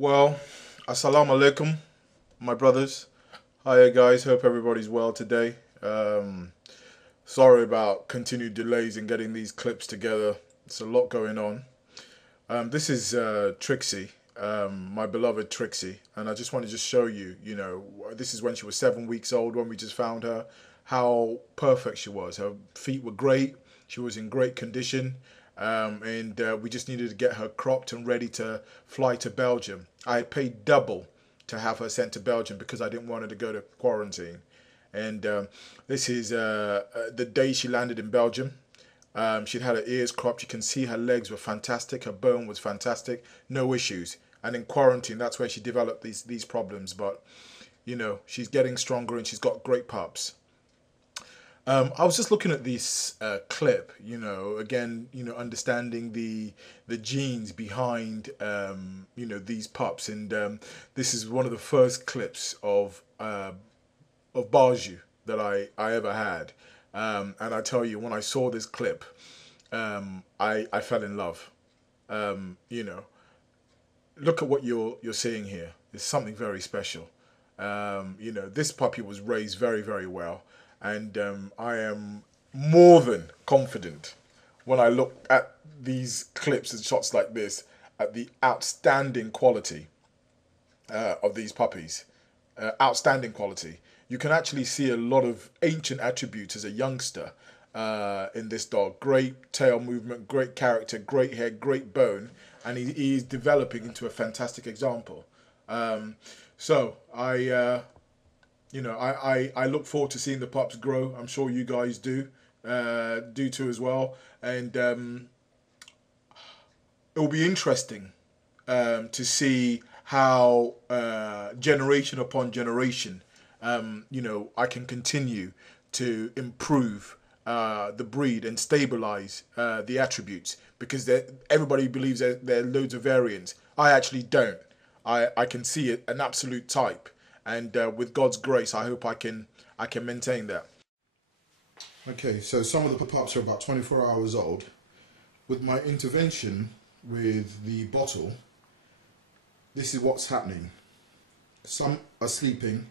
Well, assalamu alaikum, my brothers. Hiya, guys. Hope everybody's well today. Sorry about continued delays in getting these clips together. It's a lot going on. This is Trixie, my beloved Trixie, and I just want to just show you, this is when she was 7 weeks old when we just found her, how perfect she was. Her feet were great. She was in great condition. And we just needed to get her cropped and ready to fly to Belgium. I had paid double to have her sent to Belgium because I didn't want her to go to quarantine. And this is the day she landed in Belgium. She'd had her ears cropped. You can see her legs were fantastic. Her bone was fantastic. No issues. And in quarantine, that's where she developed these problems. But, she's getting stronger and she's got great pups. I was just looking at this clip, again, understanding the genes behind, these pups, and this is one of the first clips of Baju that I ever had, and I tell you, when I saw this clip, I fell in love. You know, look at what you're seeing here. It's something very special. This puppy was raised very, very well. And I am more than confident when I look at these clips and shots like this at the outstanding quality of these puppies. Outstanding quality. You can actually see a lot of ancient attributes as a youngster in this dog. Great tail movement, great character, great head, great bone, and he is developing into a fantastic example. I look forward to seeing the pups grow. I'm sure you guys do too as well. And it will be interesting to see how generation upon generation, I can continue to improve the breed and stabilize the attributes, because everybody believes there are loads of variants. I actually don't. I can see it, an absolute type. And with God's grace, I hope I can maintain that. Okay, so some of the pups are about 24 hours old. With my intervention with the bottle, this is what's happening. Some are sleeping,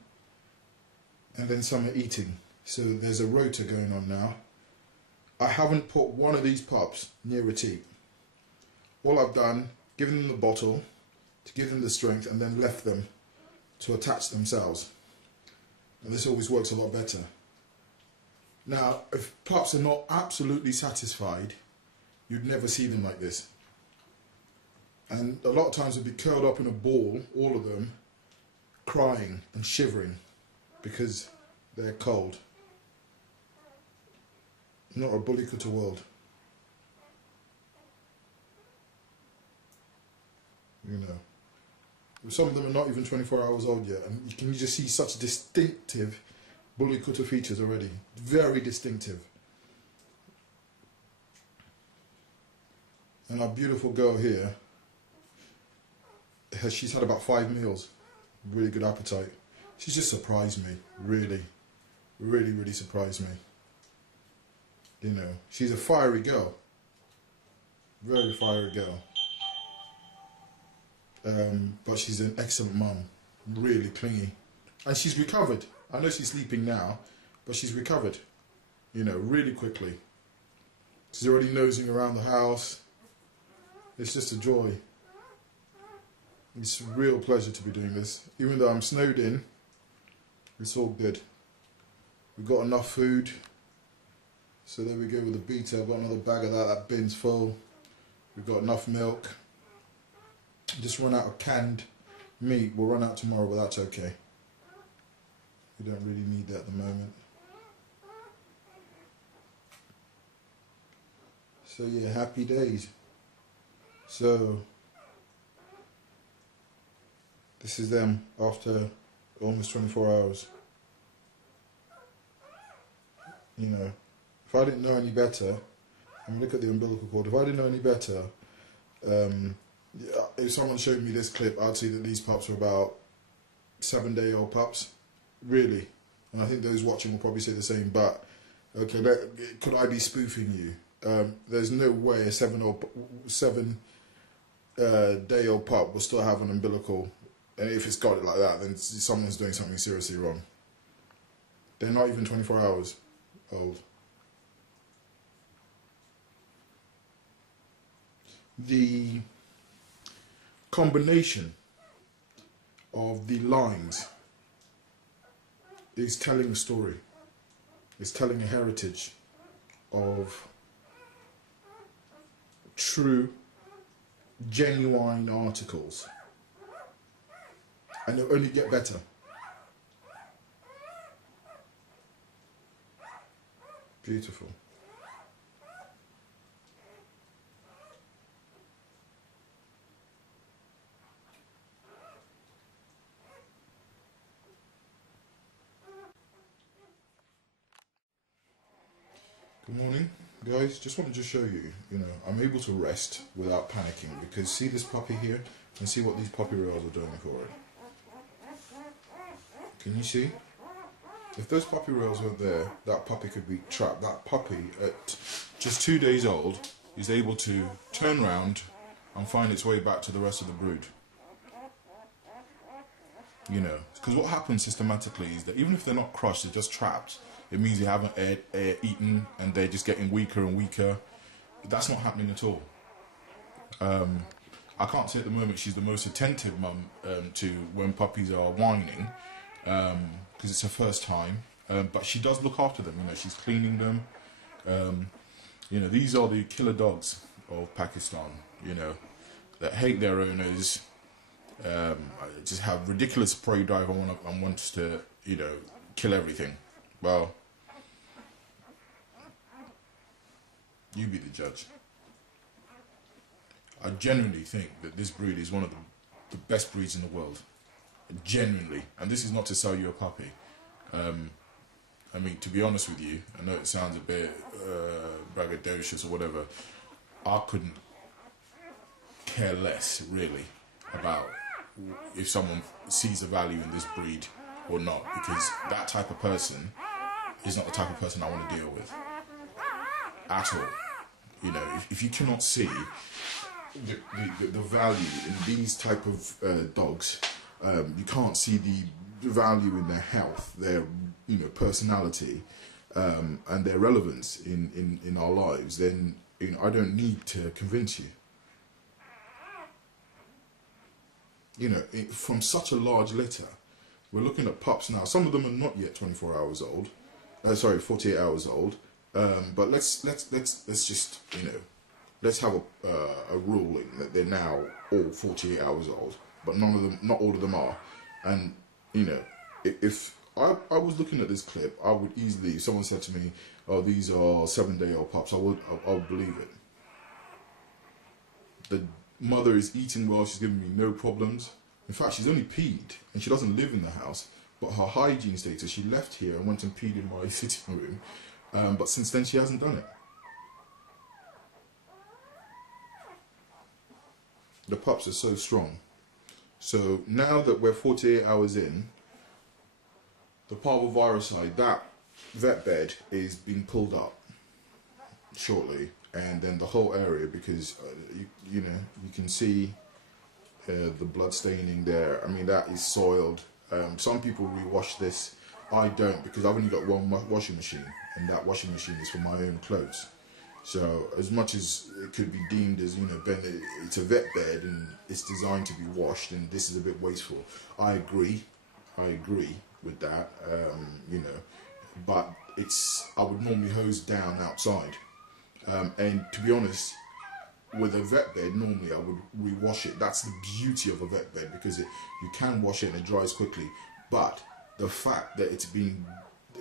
and then some are eating. So there's a rota going on now. I haven't put one of these pups near a teat. All I've done, given them the bottle to give them the strength, and then left them to attach themselves, and this always works a lot better. Now, if pups are not absolutely satisfied, you'd never see them like this, and a lot of times they'd be curled up in a ball, all of them, crying and shivering because they're cold. Not a bully Kutta world, Some of them are not even 24 hours old yet, and you can just see such distinctive bully Kutta features already. Very distinctive. And our beautiful girl here, she's had about 5 meals. Really good appetite. She's just surprised me, really. Really, really surprised me. She's a fiery girl. Very fiery girl. But she's an excellent mum, really clingy, and she's recovered. I know she's sleeping now, but she's recovered, really quickly. She's already nosing around the house. It's just a joy. It's a real pleasure to be doing this. Even though I'm snowed in, it's all good. We've got enough food. So there we go with the beta. I've got another bag of that bin's full. We've got enough milk. Just run out of canned meat. We'll run out tomorrow, but that's okay. We don't really need that at the moment. So yeah, happy days. So this is them after almost 24 hours. If I didn't know any better, look at the umbilical cord. If I didn't know any better, if someone showed me this clip, I'd see that these pups were about 7-day-old pups, really. And I think those watching will probably say the same. But okay, could I be spoofing you? There's no way a 7 day-old pup will still have an umbilical, and if it's got it like that, then someone's doing something seriously wrong. They're not even 24 hours old. The combination of the lines is telling a story. It's telling a heritage of true, genuine articles. And it'll only get better. Beautiful. Good morning, guys. Just wanted to show you, I'm able to rest without panicking, because see this puppy here, and see what these puppy rails are doing for it. Can you see? If those puppy rails weren't there, that puppy could be trapped. That puppy, at just 2 days old, is able to turn around and find its way back to the rest of the brood. Because what happens systematically is that even if they're not crushed, they're just trapped. It means they haven't eaten, and they're just getting weaker and weaker. That's not happening at all. I can't say at the moment she's the most attentive mum to when puppies are whining, because it's her first time. But she does look after them. She's cleaning them. These are the killer dogs of Pakistan. That hate their owners. Just have ridiculous prey drive and wants to, kill everything. Well, you be the judge. I genuinely think that this breed is one of the best breeds in the world. Genuinely. And this is not to sell you a puppy. I mean, to be honest with you, I know it sounds a bit braggadocious or whatever. I couldn't care less, really, about if someone sees the value in this breed or not, because that type of person is not the type of person I want to deal with at all. If you cannot see the value in these type of dogs, you can't see the value in their health, their personality, and their relevance in our lives, then I don't need to convince you. From such a large litter, we're looking at pups now. Some of them are not yet 24 hours old. 48 hours old. But let's just let's have a ruling that they're now all 48 hours old. But not all of them are. And if I was looking at this clip, I would easily, if someone said to me, "Oh, these are 7-day-old pups," I would believe it. The mother is eating well. She's giving me no problems. In fact, she's only peed, and she doesn't live in the house. But her hygiene status, she left here and went and peed in my sitting room. But since then, she hasn't done it. The pups are so strong. So now that we're 48 hours in, the parvoviricide, that vet bed is being pulled up shortly. And then the whole area, because, you can see the blood staining there. I mean, that is soiled. Some people rewash this. I don't, because I've only got one washing machine, and that washing machine is for my own clothes. So as much as it could be deemed as, it's a vet bed and it's designed to be washed, and this is a bit wasteful. I agree with that, but I would normally hose down outside. And to be honest, with a vet bed, normally I would rewash it. That's the beauty of a vet bed, because you can wash it and it dries quickly. But the fact that it's been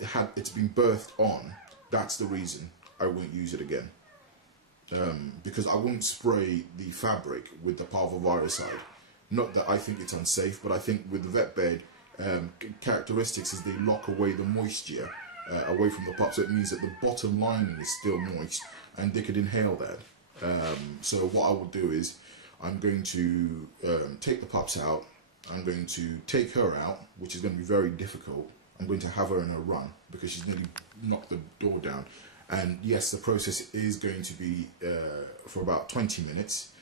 birthed on, that's the reason I won't use it again. Because I won't spray the fabric with the parvoviricide. Not that I think it's unsafe, but I think with the vet bed, characteristics is they lock away the moisture away from the pup, so it means that the bottom lining is still moist and they could inhale that. So what I will do is I'm going to take the pups out. I'm going to take her out, which is going to be very difficult. I'm going to have her in a run because she's nearly knocked the door down. And yes, the process is going to be for about 20 minutes.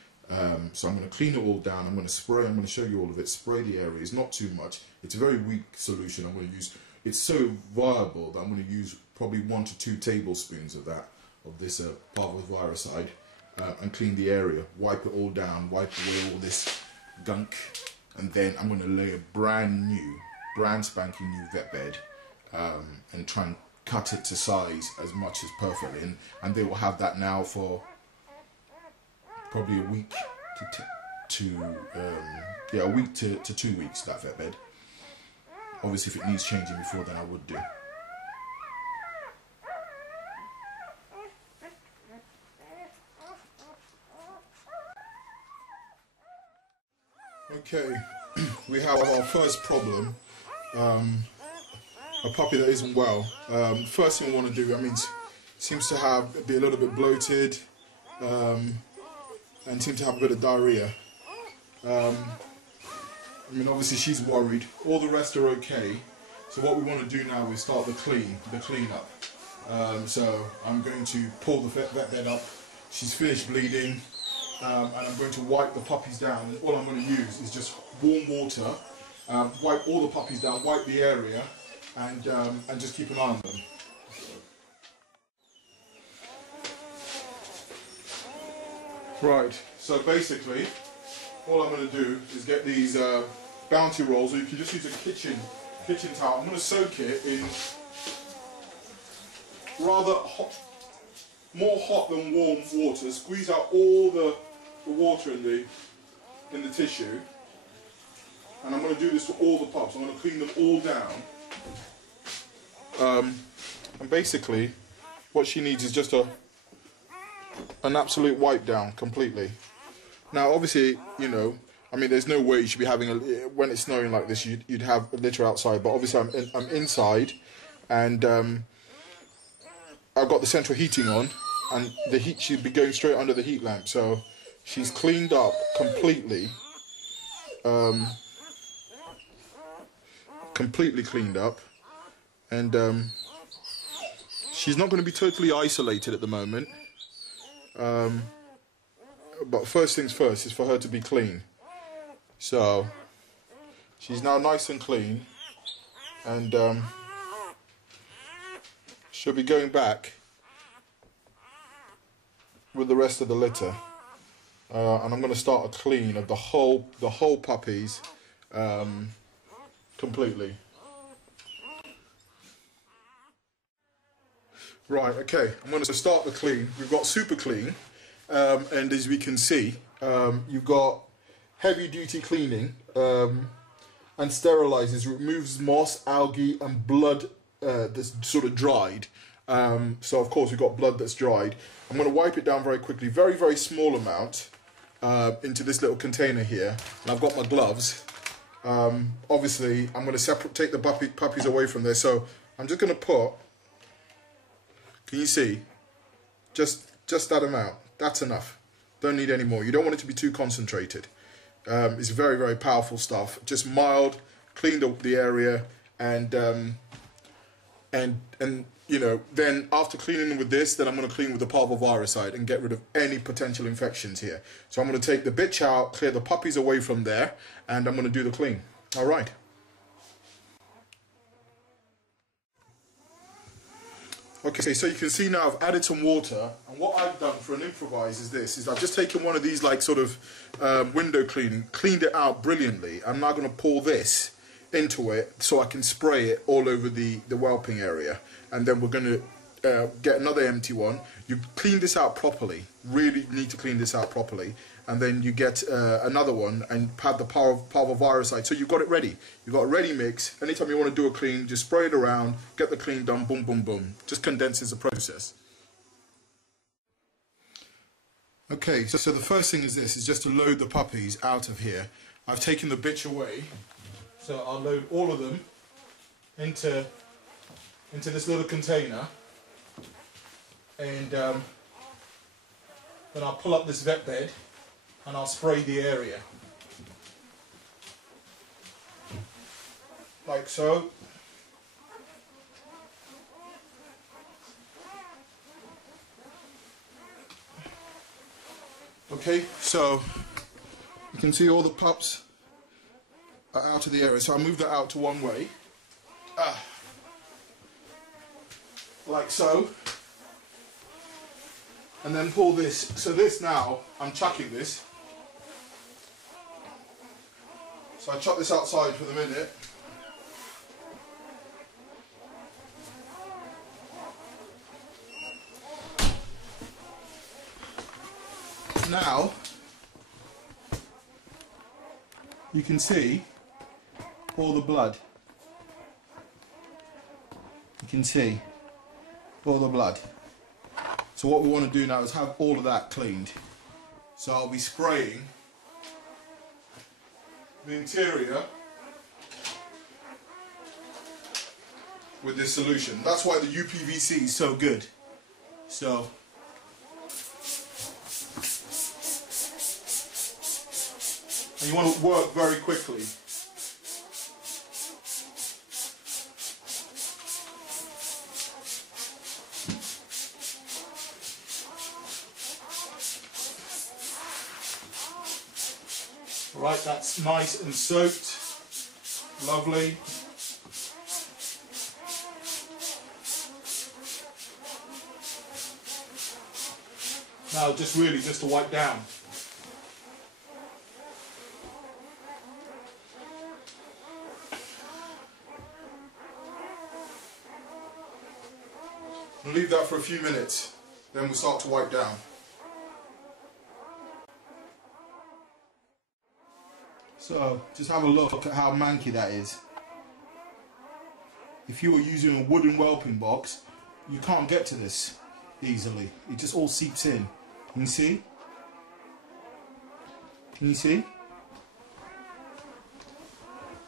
So I'm going to clean it all down. I'm going to spray. I'm going to show you all of it. Spray the area. It's not too much. It's a very weak solution. I'm going to use. It's so viable that I'm going to use probably 1 to 2 tablespoons of that, of this parvoviricide, and clean the area. Wipe it all down. Wipe away all this gunk, and then I'm going to lay a brand spanking new vet bed, and try and cut it to size as much as perfectly. And they will have that now for probably a week a week to 2 weeks, that vet bed. Obviously, if it needs changing before then, I would do. Okay, we have our first problem. A puppy that isn't well. First thing we want to do, I mean, seems to be a little bit bloated, and seem to have a bit of diarrhea. I mean, obviously she's worried. All the rest are okay. So what we want to do now is start the cleanup. So I'm going to pull the vet bed up. She's finished bleeding, and I'm going to wipe the puppies down. And all I'm going to use is just warm water. Wipe all the puppies down, wipe the area, and just keep an eye on them. Right, so basically, all I'm going to do is get these bounty rolls, or you can just use a kitchen towel. I'm going to soak it in rather hot, more hot than warm water. Squeeze out all the water in the tissue, and I'm going to do this for all the pups. I'm going to clean them all down. And basically, what she needs is just an absolute wipe down completely. Now, obviously, you know, I mean, there's no way you should be having when it's snowing like this, you'd have a litter outside. But obviously, I'm inside, and I've got the central heating on, and the heat should be going straight under the heat lamp. So she's cleaned up completely, completely cleaned up, and she's not going to be totally isolated at the moment. But first things first is for her to be clean. So she's now nice and clean, and she'll be going back with the rest of the litter, and I'm going to start a clean of the whole puppies completely. Right, okay, I'm going to start the clean. We've got super clean, and as we can see, you've got heavy duty cleaning, and sterilizes, removes moss, algae and blood that's sort of dried. So of course we've got blood that's dried. I'm going to wipe it down very quickly, very, very small amount, into this little container here, and I've got my gloves. Obviously I'm going to take the puppies away from there, so I'm just going to put, can you see, just that amount. That's enough. Don't need any more. You don't want it to be too concentrated. It's very, very powerful stuff. Just mild, cleaned up the area, and you know, then after cleaning them with this, then I'm going to clean with the parvoviricide and get rid of any potential infections here. So I'm going to take the bitch out, clear the puppies away from there, and I'm going to do the clean. All right. Okay, so you can see now I've added some water, and what I've done for an improvise is I've just taken one of these like sort of window cleaning, cleaned it out brilliantly. I'm now going to pour this into it so I can spray it all over the whelping area, and then we're going to get another empty one. You clean this out properly, really need to clean this out properly, and then you get another one and add the parvoviricide. So you've got it ready. You've got a ready mix. Anytime you want to do a clean, just spray it around, get the clean done, boom, boom, boom. Just condenses the process. Okay, so the first thing is this, is just to load the puppies out of here. I've taken the bitch away, so I'll load all of them into this little container, and then I'll pull up this vet bed and I'll spray the area like so. Okay, so you can see all the pups are out of the area, so I move that out to one way, like so, and then pull this. So this now, I'm chucking this. So I chuck this outside for the minute. Now, you can see all the blood. You can see all the blood. So what we want to do now is have all of that cleaned. So I'll be spraying the interior with this solution. That's why the UPVC is so good. So and you want to work very quickly. Right, that's nice and soaked. Lovely. Now just to wipe down. We'll leave that for a few minutes, then we'll start to wipe down. So, just have a look at how manky that is. If you were using a wooden whelping box, you can't get to this easily. It just all seeps in. Can you see? Can you see?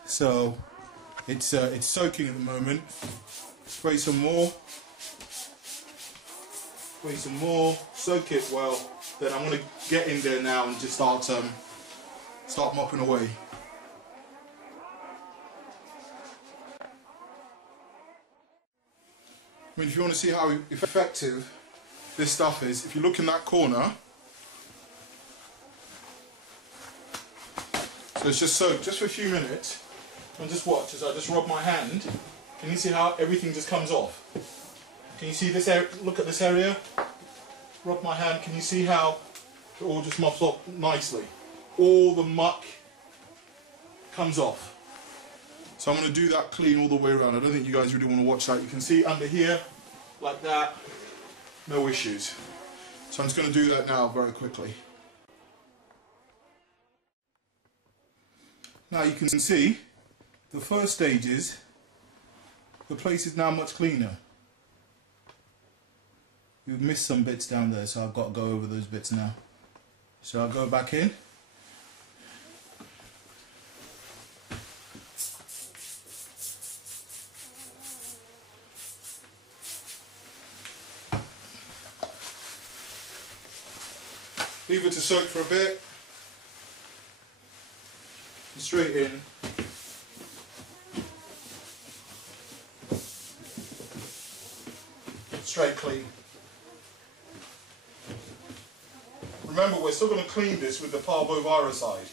So, it's soaking at the moment. Spray some more. Spray some more. Soak it well. Then I'm going to get in there now and just start mopping away. I mean, if you want to see how effective this stuff is, if you look in that corner, so it's just soaked just for a few minutes, and just watch as I just rub my hand. Can you see how everything just comes off? Can you see this area? Look at this area. Rub my hand. Can you see how it all just mops off nicely? All the muck comes off. So I'm going to do that clean all the way around. I don't think you guys really want to watch that. You can see under here, like that, no issues. So I'm just going to do that now very quickly. Now you can see the first stage is the place is now much cleaner. You've missed some bits down there, so I've got to go over those bits now. So I'll go back in. Leave it to soak for a bit. And straight in. Straight clean. Remember, we're still going to clean this with the parvoviricide.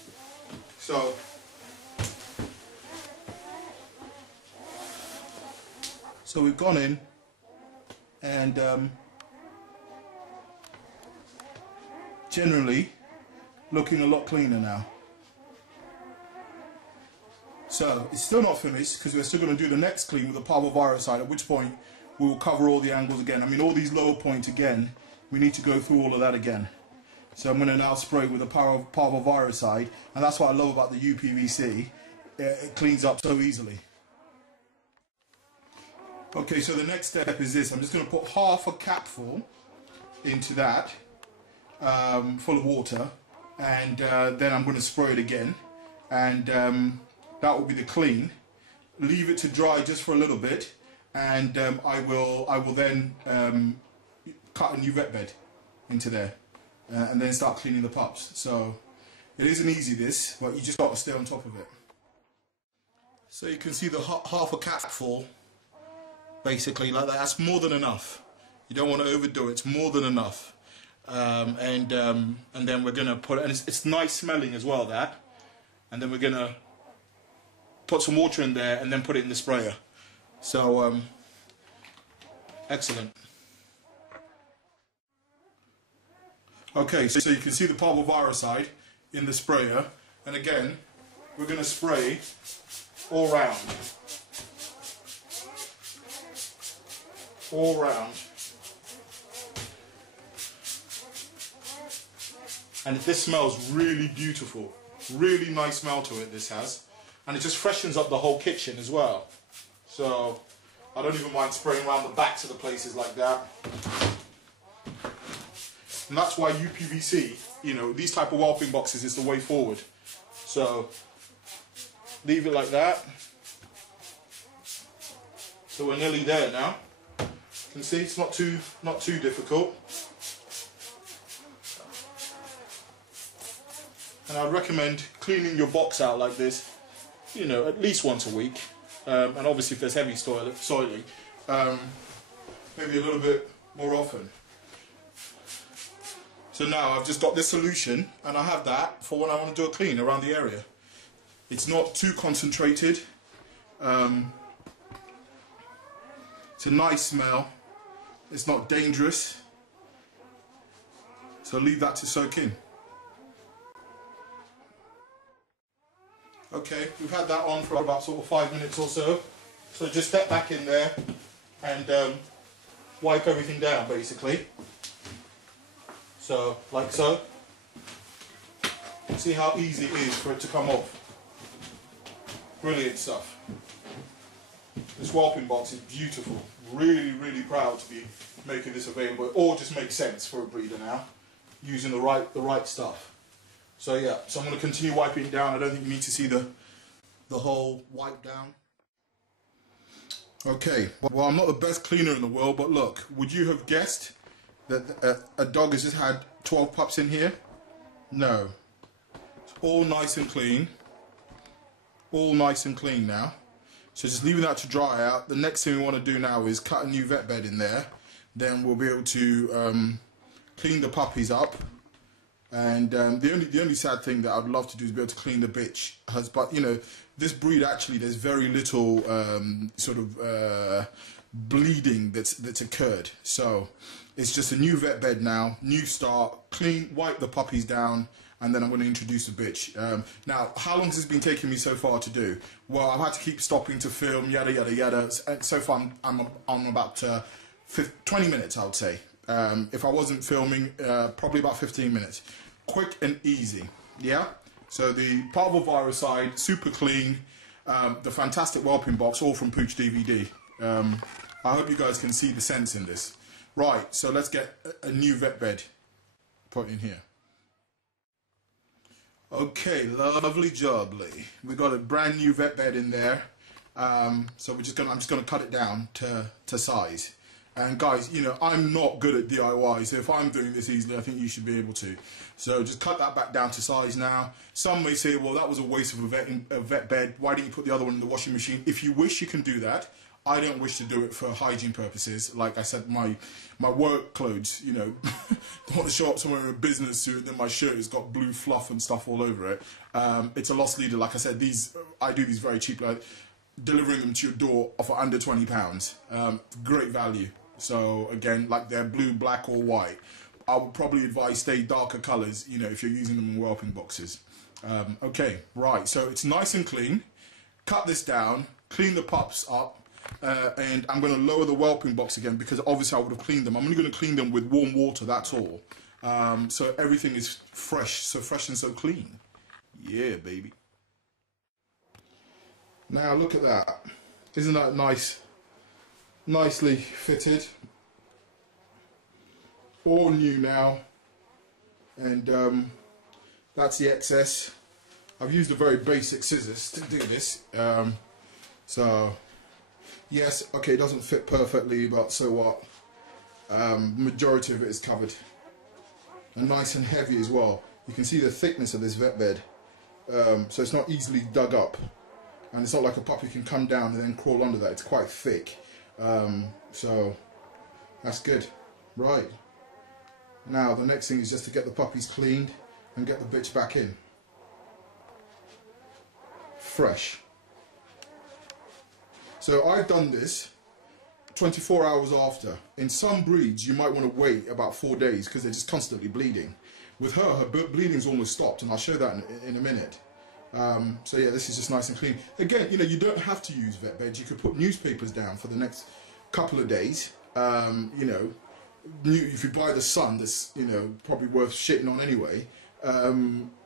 So, we've gone in and generally looking a lot cleaner now. So it's still not finished because we're still going to do the next clean with the parvoviricide, at which point we will cover all the angles again. I mean, all these lower points again, we need to go through all of that again. So I'm going to now spray with the parvoviricide, and that's what I love about the UPVC. It cleans up so easily. Okay, so the next step is this. I'm just going to put half a capful into that, full of water, and then I'm going to spray it again, and that will be the clean. Leave it to dry just for a little bit, and I will then cut a new vet bed into there, and then start cleaning the pups. So it isn't easy, this, but you just got to stay on top of it. So you can see the half a capful, basically like that. That's more than enough. You don't want to overdo it. It's more than enough. and then we're gonna put it, and it's nice smelling as well, that. And then we're gonna put some water in there and then put it in the sprayer. So excellent. Okay, so you can see the parvoviricide in the sprayer, and again we're going to spray all round. All round. And this smells really beautiful. Really nice smell to it, this has. And it just freshens up the whole kitchen as well. So I don't even mind spraying around the backs of the places like that. And that's why UPVC, you know, these type of whelping boxes is the way forward. So leave it like that. So we're nearly there now. You can see it's not too difficult. And I'd recommend cleaning your box out like this, you know, at least once a week. And obviously if there's heavy soiling, maybe a little bit more often. So now I've just got this solution, and I have that for when I want to do a clean around the area. It's not too concentrated. It's a nice smell. It's not dangerous. So leave that to soak in. Okay, we've had that on for about sort of 5 minutes or so. So just step back in there and wipe everything down basically. So, like so. See how easy it is for it to come off. Brilliant stuff. This whelping box is beautiful. Really, really proud to be making this available. It all just makes sense for a breeder now, using the right stuff. So yeah, so I'm going to continue wiping it down. I don't think you need to see the whole wipe down. Okay, well I'm not the best cleaner in the world, but look, would you have guessed that a dog has just had 12 pups in here? No. It's all nice and clean. All nice and clean now. So just leaving that to dry out. The next thing we want to do now is cut a new vet bed in there. Then we'll be able to clean the puppies up. And the only sad thing that I'd love to do is be able to clean the bitch. But you know, this breed actually, there's very little sort of bleeding that's occurred. So it's just a new vet bed now, new start, clean, wipe the puppies down, and then I'm going to introduce the bitch. Now, how long has this been taking me so far to do? Well, I've had to keep stopping to film, yada yada yada. So far, I'm about 20 minutes, I would say. If I wasn't filming, probably about 15 minutes. Quick and easy, yeah? So the parvoviricide, super clean, the fantastic whelping box, all from Pooch DVD. I hope you guys can see the sense in this. Right, so let's get a new vet bed put in here. Okay, lovely jubbly. We got a brand new vet bed in there. So I'm just gonna cut it down to size. And guys, you know, I'm not good at DIY, so if I'm doing this easily, I think you should be able to. So just cut that back down to size now. Some may say, well, that was a waste of a vet bed. Why didn't you put the other one in the washing machine? If you wish, you can do that. I don't wish to do it for hygiene purposes. Like I said, my work clothes, you know, don't want to show up somewhere in a business suit, then my shirt has got blue fluff and stuff all over it. It's a loss leader. Like I said, I do these very cheap, like delivering them to your door for under £20. Great value. So again, like they're blue, black or white. I would probably advise stay darker colours, you know, if you're using them in whelping boxes. Okay, right, so it's nice and clean. Cut this down, clean the pups up, and I'm going to lower the whelping box again because obviously I would have cleaned them. I'm only going to clean them with warm water, that's all. So everything is fresh, so fresh and so clean. Yeah, baby. Now look at that. Isn't that nice? Nicely fitted, all new now, and that's the excess. I've used a very basic scissors to do this, so yes, okay, it doesn't fit perfectly, but so what. Majority of it is covered, and nice and heavy as well. You can see the thickness of this vet bed, so it's not easily dug up, and it's not like a puppy can come down and then crawl under that. It's quite thick. So that's good. Right, Now the next thing is just to get the puppies cleaned and get the bitch back in. Fresh. So I've done this 24 hours after. In some breeds you might want to wait about 4 days because they're just constantly bleeding. With her bleeding's almost stopped, and I'll show that in a minute. So yeah, this is just nice and clean. Again, you know, you don't have to use vet beds. You could put newspapers down for the next couple of days. You know, if you buy the Sun, that's, you know, probably worth shitting on anyway.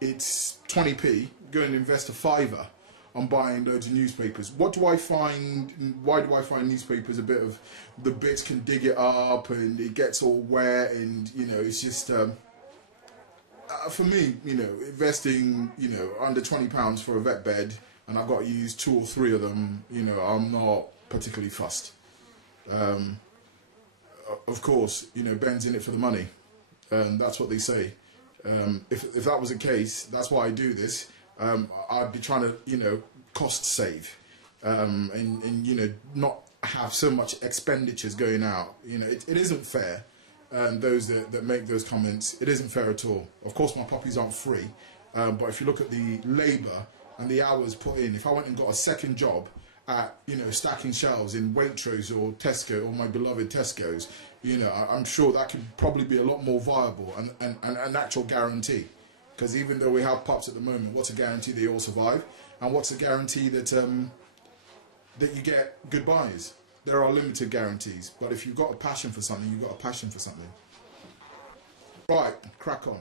It's 20p. Go and invest a £5 on buying loads of newspapers. What do I find? Why do I find newspapers a bit of the bits can dig it up and it gets all wet, and you know, it's just for me, you know, investing, you know, under £20 for a vet bed, and I've got to use 2 or 3 of them. You know, I'm not particularly fussed. Of course, you know, Ben's in it for the money, and that's what they say. If that was the case, that's why I do this. I'd be trying to, you know, cost save, and you know, not have so much expenditures going out. You know, it isn't fair. Those that make those comments, it isn't fair at all. Of course, my puppies aren't free, but if you look at the labour and the hours put in, if I went and got a second job at, you know, stacking shelves in Waitrose or Tesco or my beloved Tesco's, you know, I'm sure that could probably be a lot more viable and an actual guarantee. Because even though we have pups at the moment, what's a guarantee they all survive? And what's a guarantee that that you get good buys? There are limited guarantees, but if you've got a passion for something, you've got a passion for something. Right, crack on.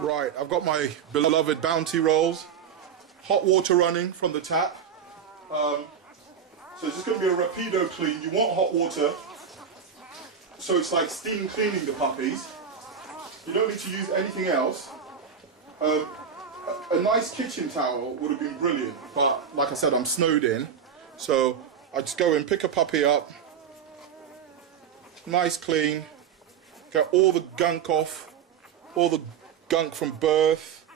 Right, I've got my beloved Bounty rolls. Hot water running from the tap. So it's just going to be a rapido clean. You want hot water, so it's like steam cleaning the puppies. You don't need to use anything else. A nice kitchen towel would have been brilliant, but like I said, I'm snowed in, so I just go and pick a puppy up, nice clean, get all the gunk off, all the gunk from birth,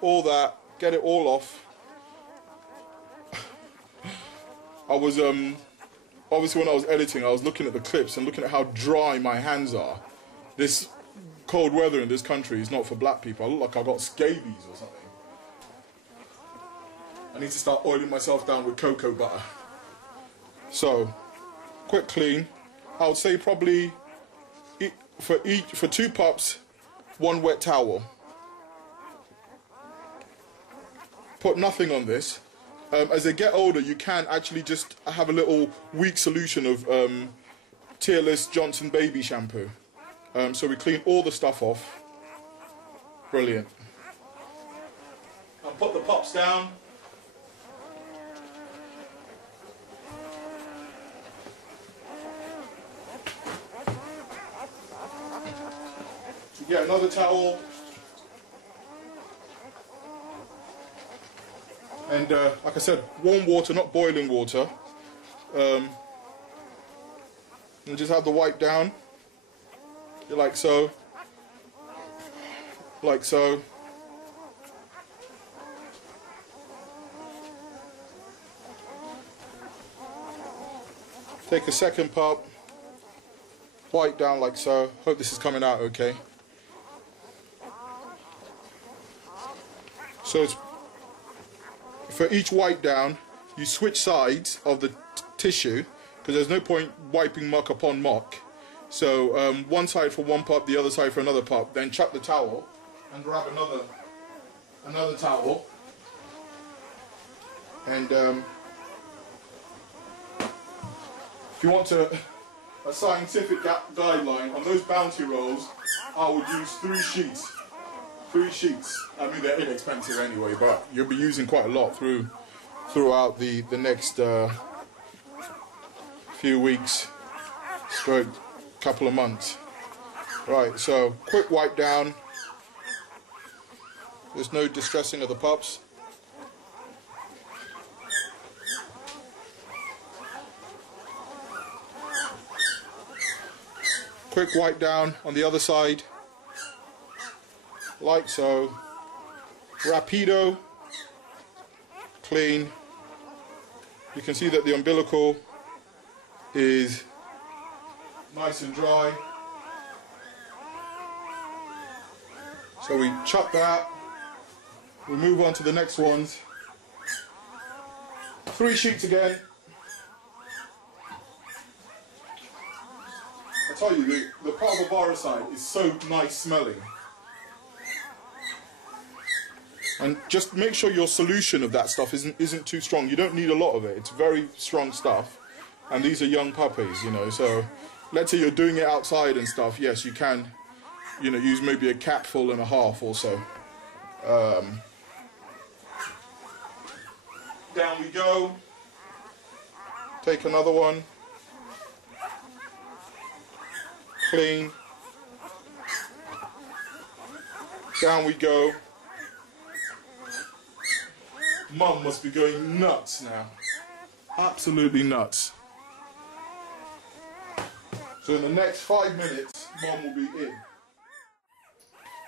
all that, get it all off. I was obviously when I was editing, I was looking at the clips and looking at how dry my hands are. This cold weather in this country is not for black people. I look like I got scabies or something. I need to start oiling myself down with cocoa butter. So, quick clean. I would say probably for 2 pups, 1 wet towel. Put nothing on this. As they get older, you can actually just have a little weak solution of tearless Johnson baby shampoo. So we clean all the stuff off. Brilliant. I'll put the pups down. So get another towel. And like I said, warm water, not boiling water. And just have the wipe down. Like so. Like so. Take a second pup. Wipe down like so. Hope this is coming out okay. So it's for each wipe down, you switch sides of the tissue, because there's no point wiping muck upon muck. So one side for one pup, the other side for another pup. Then chuck the towel and grab another towel. And if you want a scientific guideline on those Bounty rolls, I would use 3 sheets. 3 sheets. I mean, they're inexpensive anyway, but you'll be using quite a lot throughout the next few weeks, stroke couple of months. Right, so quick wipe down. There's no distressing of the pups. Quick wipe down on the other side. Like so. Rapido. Clean. You can see that the umbilical is nice and dry. So we chop that, we move on to the next ones. 3 sheets again. I tell you, the parvoviricide is so nice smelling. And just make sure your solution of that stuff isn't too strong. You don't need a lot of it. It's very strong stuff. And these are young puppies, you know, so let's say you're doing it outside and stuff, yes, you can, you know, use maybe a capful and a half or so. Down we go. Take another one. Clean. Down we go. Mum must be going nuts now. Absolutely nuts. So in the next 5 minutes, Mum will be in.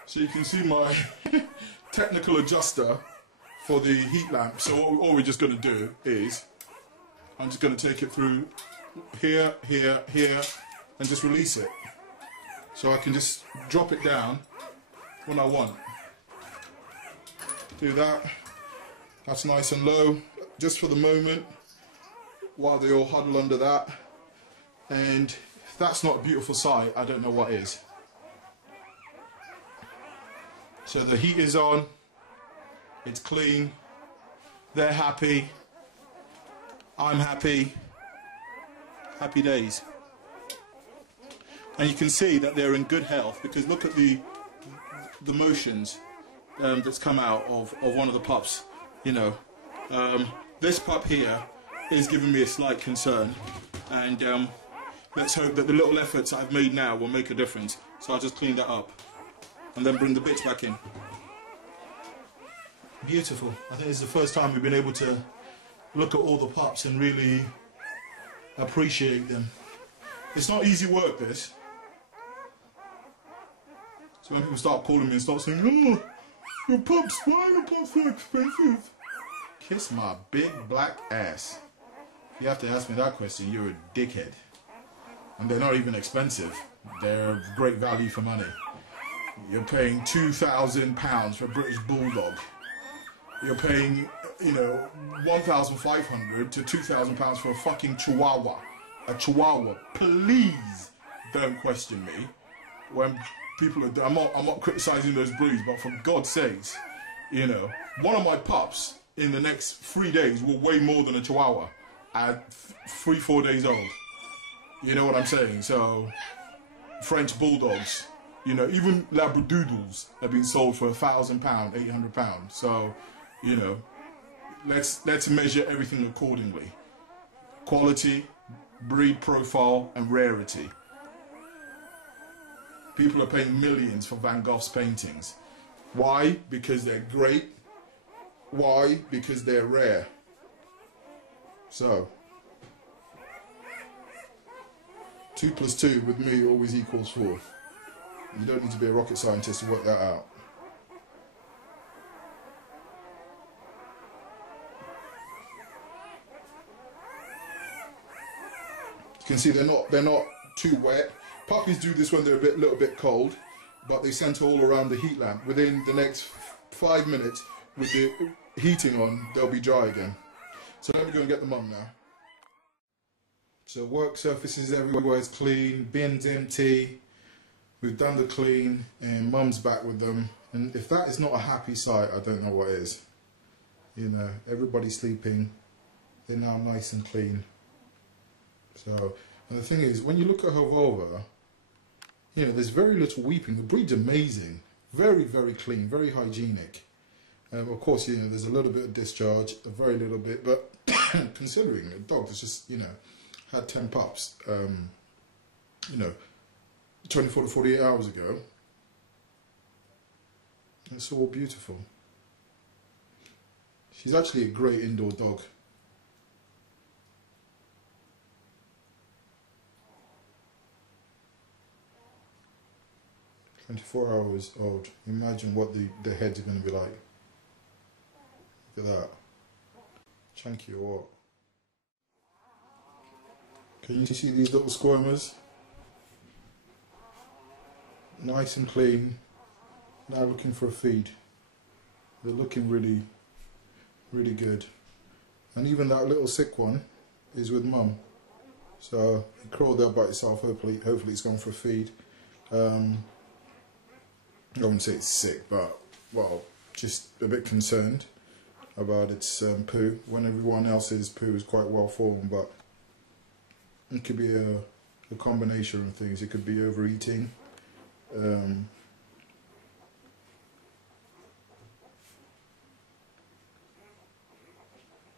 So you can see my technical adjuster for the heat lamp. So all we're just going to do is, I'm just going to take it through here, here, here, and just release it. So I can just drop it down when I want. Do that. That's nice and low, just for the moment, while they all huddle under that. And if that's not a beautiful sight, I don't know what is. So the heat is on, it's clean, they're happy, I'm happy, happy days. And you can see that they're in good health, because look at the motions that's come out of one of the pups. You know, this pup here is giving me a slight concern, and let's hope that the little efforts I've made now will make a difference. So I'll just clean that up and then bring the bits back in. Beautiful. I think this is the first time we've been able to look at all the pups and really appreciate them. It's not easy work, this. So when people start calling me and start saying, oh, your pups, why are your pups so expensive? Kiss my big black ass. If you have to ask me that question, you're a dickhead. And they're not even expensive. They're great value for money. You're paying £2,000 for a British Bulldog. You're paying, you know, £1,500 to £2,000 for a fucking Chihuahua. A Chihuahua. Please don't question me when people are. I'm not criticizing those breeds, but for God's sakes, you know, one of my pups in the next 3 days will weigh more than a Chihuahua at 3-4 days old. You know what I'm saying? So French Bulldogs, you know, even Labradoodles have been sold for £1,000, £800. So, you know, let's measure everything accordingly. Quality, breed profile, and rarity. People are paying millions for Van Gogh's paintings. Why? Because they're great. Why? Because they're rare. So 2 + 2 with me always equals 4. You don't need to be a rocket scientist to work that out. You can see they're not too wet. Puppies do this when they're a little bit cold, but they center all around the heat lamp. Within the next 5 minutes, with the heating on, they'll be dry again. So let me go and get the mum now. So work surfaces everywhere is clean, bins empty. We've done the clean, and mum's back with them. And if that is not a happy sight, I don't know what is. You know, everybody's sleeping. They're now nice and clean. So, and the thing is, when you look at her vulva, you know, there's very little weeping. The breed's amazing. Very, very clean, very hygienic. Of course, you know, there's a little bit of discharge, a very little bit, but considering a dog that's just, you know, had 10 pups, you know, 24 to 48 hours ago, it's all beautiful. She's actually a great indoor dog. $24 old. Imagine what the heads are going to be like. Look at that. Chunky or what? Can you see these little squirmers? Nice and clean. now looking for a feed. They're looking really, really good. And even that little sick one is with mum. So it crawled there by itself. Hopefully it's gone for a feed. I wouldn't say it's sick, but well, just a bit concerned about its poo, when everyone else's poo is quite well formed. But it could be a combination of things. It could be overeating.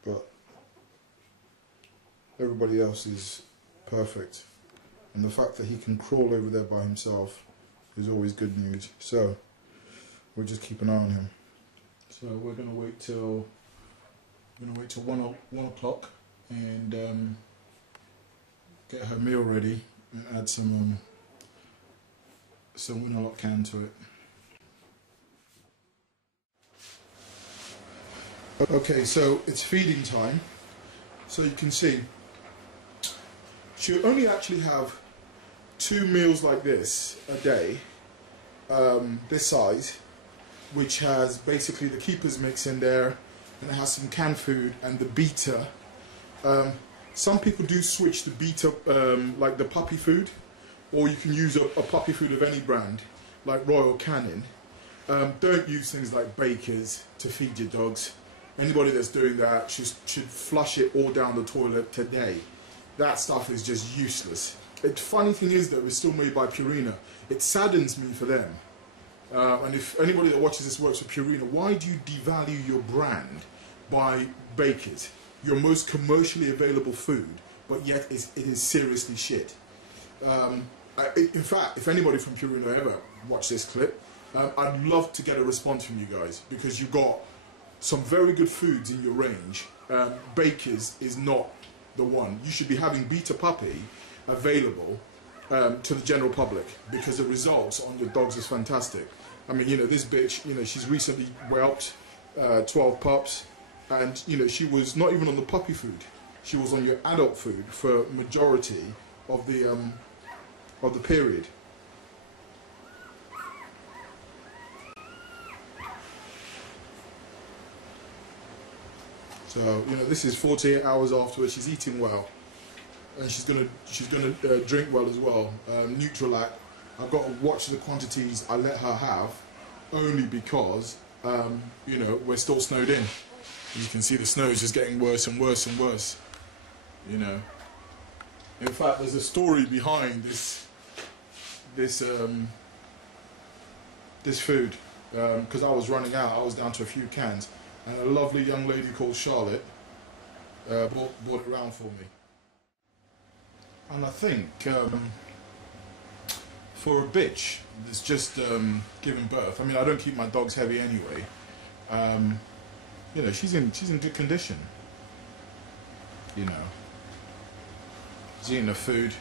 But everybody else is perfect, and the fact that he can crawl over there by himself is always good news. So we'll just keep an eye on him. So we're gonna wait till 1 o'clock and get her meal ready and add some Winterlock can to it. Okay, so it's feeding time. So you can see she'll only actually have 2 meals like this a day, this size, which has basically the keeper's mix in there, and it has some canned food and the beta. Some people do switch the beta, like the puppy food, or you can use a puppy food of any brand, like Royal Canin. Don't use things like Baker's to feed your dogs. Anybody that's doing that should flush it all down the toilet today. That stuff is just useless. The funny thing is though, it's still made by Purina. It saddens me for them. And if anybody that watches this works for Purina, why do you devalue your brand by Baker's? Your most commercially available food, but yet it is seriously shit. In fact, if anybody from Purina ever watch this clip, I'd love to get a response from you guys, because you've got some very good foods in your range. Baker's is not the one. You should be having Beta Puppy available to the general public, because the results on your dogs is fantastic. I mean, you know, this bitch, you know, she's recently whelped 12 pups, and you know, she was not even on the puppy food. She was on your adult food for majority of the period. So you know, this is 48 hours afterwards. She's eating well, and she's gonna drink well as well. Nutralac, I've got to watch the quantities I let her have, only because you know, we're still snowed in. You can see the snow is just getting worse and worse and worse. You know. In fact, there's a story behind this food, because I was running out. I was down to a few cans, and a lovely young lady called Charlotte brought it around for me. And I think for a bitch that's just giving birth, I mean, I don't keep my dogs heavy anyway. You know, she's in good condition. You know, she's eating her food,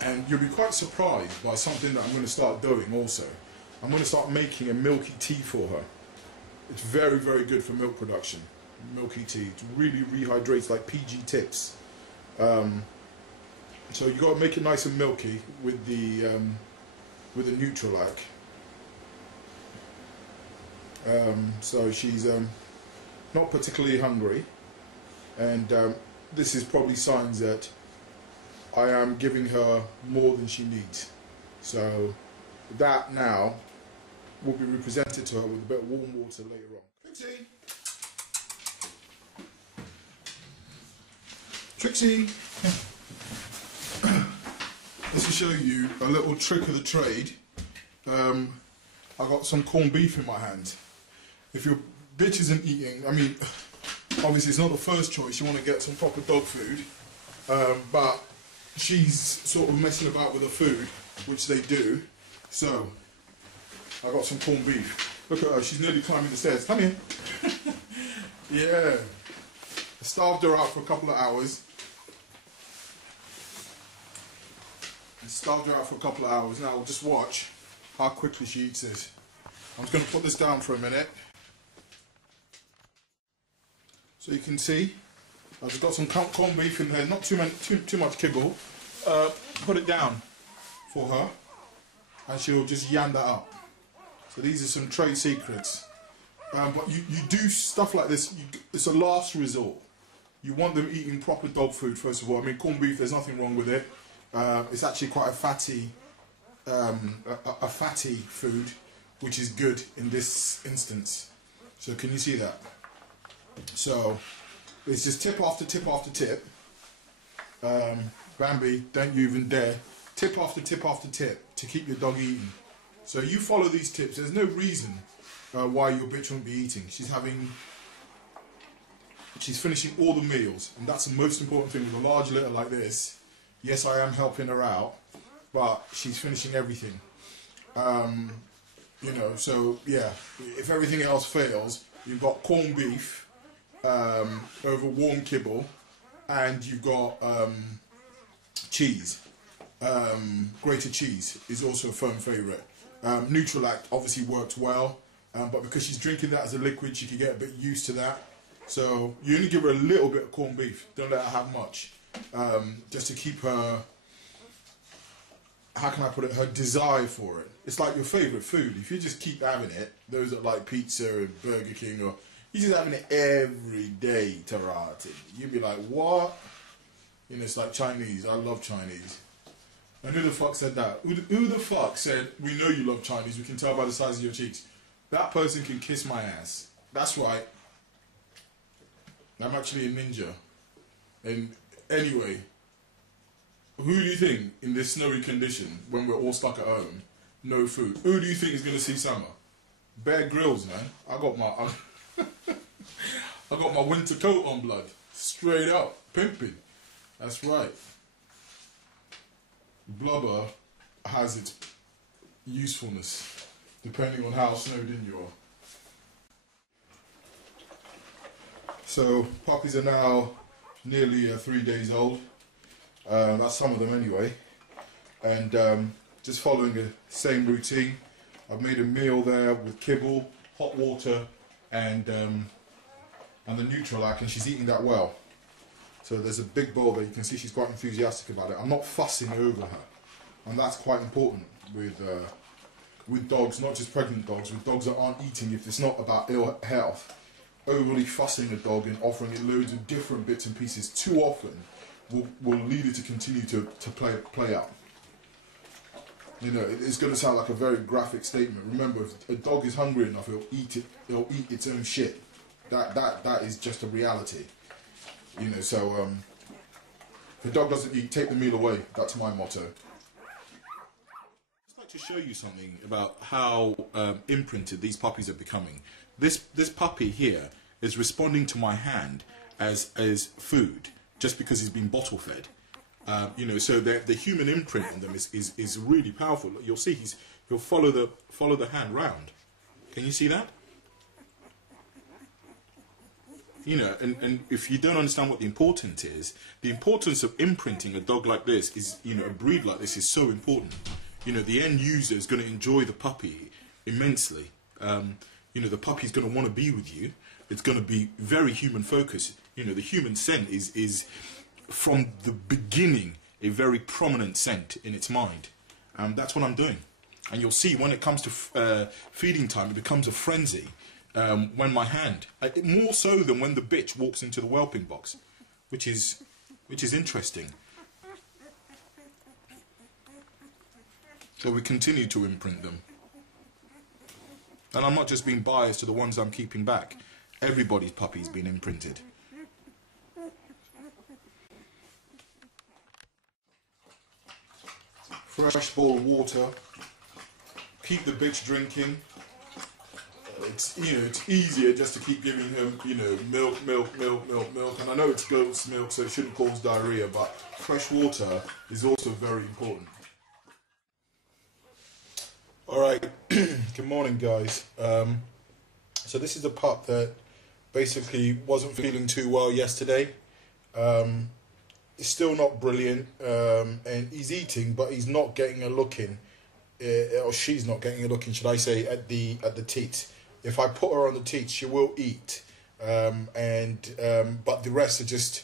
and you'll be quite surprised by something that I'm going to start doing also. I'm going to start making a milky tea for her. It's very, very good for milk production. Milky tea. It really rehydrates, like PG tips. So you got to make it nice and milky with the Nutralac. So she's not particularly hungry, and this is probably signs that I am giving her more than she needs. So that now will be represented to her with a bit of warm water later on. Trixie! This will show you a little trick of the trade. I got some corned beef in my hand. If your bitch isn't eating, I mean, obviously it's not the first choice, you want to get some proper dog food, but she's sort of messing about with her food, which they do. So I got some corned beef. Look at her, she's nearly climbing the stairs. Come here. Yeah. I starved her out for a couple of hours. Now just watch how quickly she eats this. I'm just going to put this down for a minute. So you can see, I've just got some corned beef in there, not too much kibble. Put it down for her, and she'll just yan that up. So these are some trade secrets. But you do stuff like this, it's a last resort. You want them eating proper dog food, first of all. I mean, corned beef, there's nothing wrong with it. It's actually quite a fatty food, which is good in this instance. So can you see that? So it's just tip after tip after tip. Bambi, don't you even dare. Tip after tip after tip to keep your dog eating. So you follow these tips. There's no reason why your bitch won't be eating. She's finishing all the meals, and that's the most important thing with a large litter like this. Yes, I am helping her out, but she's finishing everything. You know, so yeah, if everything else fails, you've got corned beef over warm kibble, and you've got cheese. Grated cheese is also a firm favourite. Nutralact obviously works well, but because she's drinking that as a liquid, she can get a bit used to that. So you only give her a little bit of corned beef, don't let her have much, just to keep her, how can I put it, her desire for it. It's like your favourite food. If you just keep having it, those that like pizza and Burger King, or you're just having it every day, Tarati, you'd be like, what? You know, it's like Chinese. I love Chinese. And who the fuck said that? Who the fuck said, we know you love Chinese, we can tell by the size of your cheeks? That person can kiss my ass. That's right. I'm actually a ninja. And anyway, who do you think in this snowy condition, when we're all stuck at home, no food, who do you think is going to see summer? Bear Grylls, man. I got my winter coat on, blood. Straight up. Pimping. That's right. Blubber has its usefulness, depending on how snowed in you are. So puppies are now nearly 3 days old. That's some of them anyway. And just following the same routine. I've made a meal there with kibble, hot water, and the Nutralac, and she's eating that well. So there's a big bowl there. You can see she's quite enthusiastic about it. I'm not fussing over her, and that's quite important with dogs, not just pregnant dogs, with dogs that aren't eating. If it's not about ill health, overly fussing a dog and offering it loads of different bits and pieces too often will lead it to continue to play out. You know, it's going to sound like a very graphic statement. Remember, if a dog is hungry enough, it'll eat its own shit. That is just a reality. You know, so if a dog doesn't eat, take the meal away. That's my motto. I'd just like to show you something about how imprinted these puppies are becoming. This puppy here is responding to my hand as food just because he's been bottle fed. You know, so the human imprint on them is really powerful. You'll see he'll follow the hand round. Can you see that? You know, and if you don't understand what the importance is, the importance of imprinting a dog like this is, you know, a breed like this is so important. You know, the end user is going to enjoy the puppy immensely. You know, the puppy's going to want to be with you. It's going to be very human focused. You know, the human scent is from the beginning a very prominent scent in its mind. That's what I'm doing. And you'll see when it comes to feeding time, it becomes a frenzy. When my hand, more so than when the bitch walks into the whelping box, which is interesting. So we continue to imprint them. And I'm not just being biased to the ones I'm keeping back. Everybody's puppy's been imprinted. Fresh bowl of water. Keep the bitch drinking. It's, you know, it's easier just to keep giving him, you know, milk. And I know it's goat's milk, so it shouldn't cause diarrhea, but fresh water is also very important. Alright, good morning guys. So this is a pup that basically wasn't feeling too well yesterday. He's still not brilliant, and he's eating, but he's not getting a look in, or she's not getting a look in, should I say, at the teats. If I put her on the teats, she will eat, but the rest are just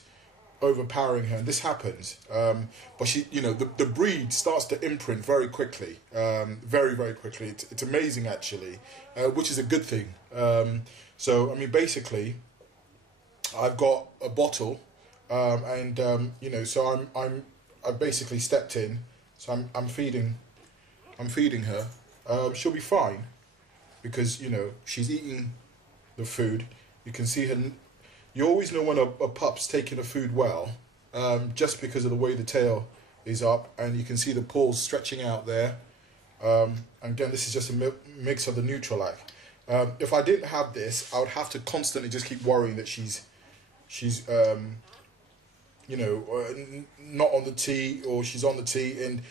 overpowering her, and this happens. But she, you know, the breed starts to imprint very quickly, very, very quickly. It's amazing actually, which is a good thing. So I mean, basically, I've got a bottle, and you know, so I've basically stepped in, so I'm feeding her. She'll be fine because, you know, she's eating the food. You can see her. You always know when a pup's taking the food well, just because of the way the tail is up, and you can see the paws stretching out there. And again, this is just a mix of the Nutrilite. If I didn't have this, I would have to constantly just keep worrying that she's you know, not on the tea, or she's on the tea, and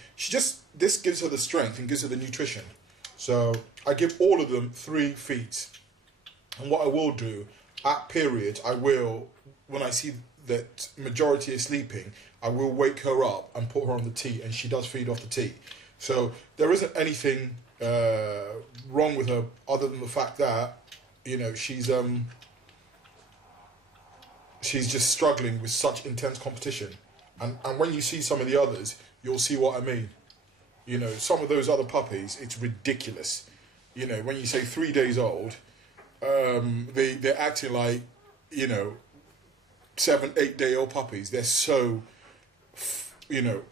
this gives her the strength and gives her the nutrition. So I give all of them 3 feeds, and what I will do at periods, I will, when I see that majority is sleeping, I will wake her up and put her on the tea, and she does feed off the tea. So there isn't anything wrong with her other than the fact that, you know, she's just struggling with such intense competition. And when you see some of the others, you'll see what I mean. You know, some of those other puppies, it's ridiculous. You know, when you say 3 days old, they're acting like, you know, 7, 8 day old puppies. They're so, you know,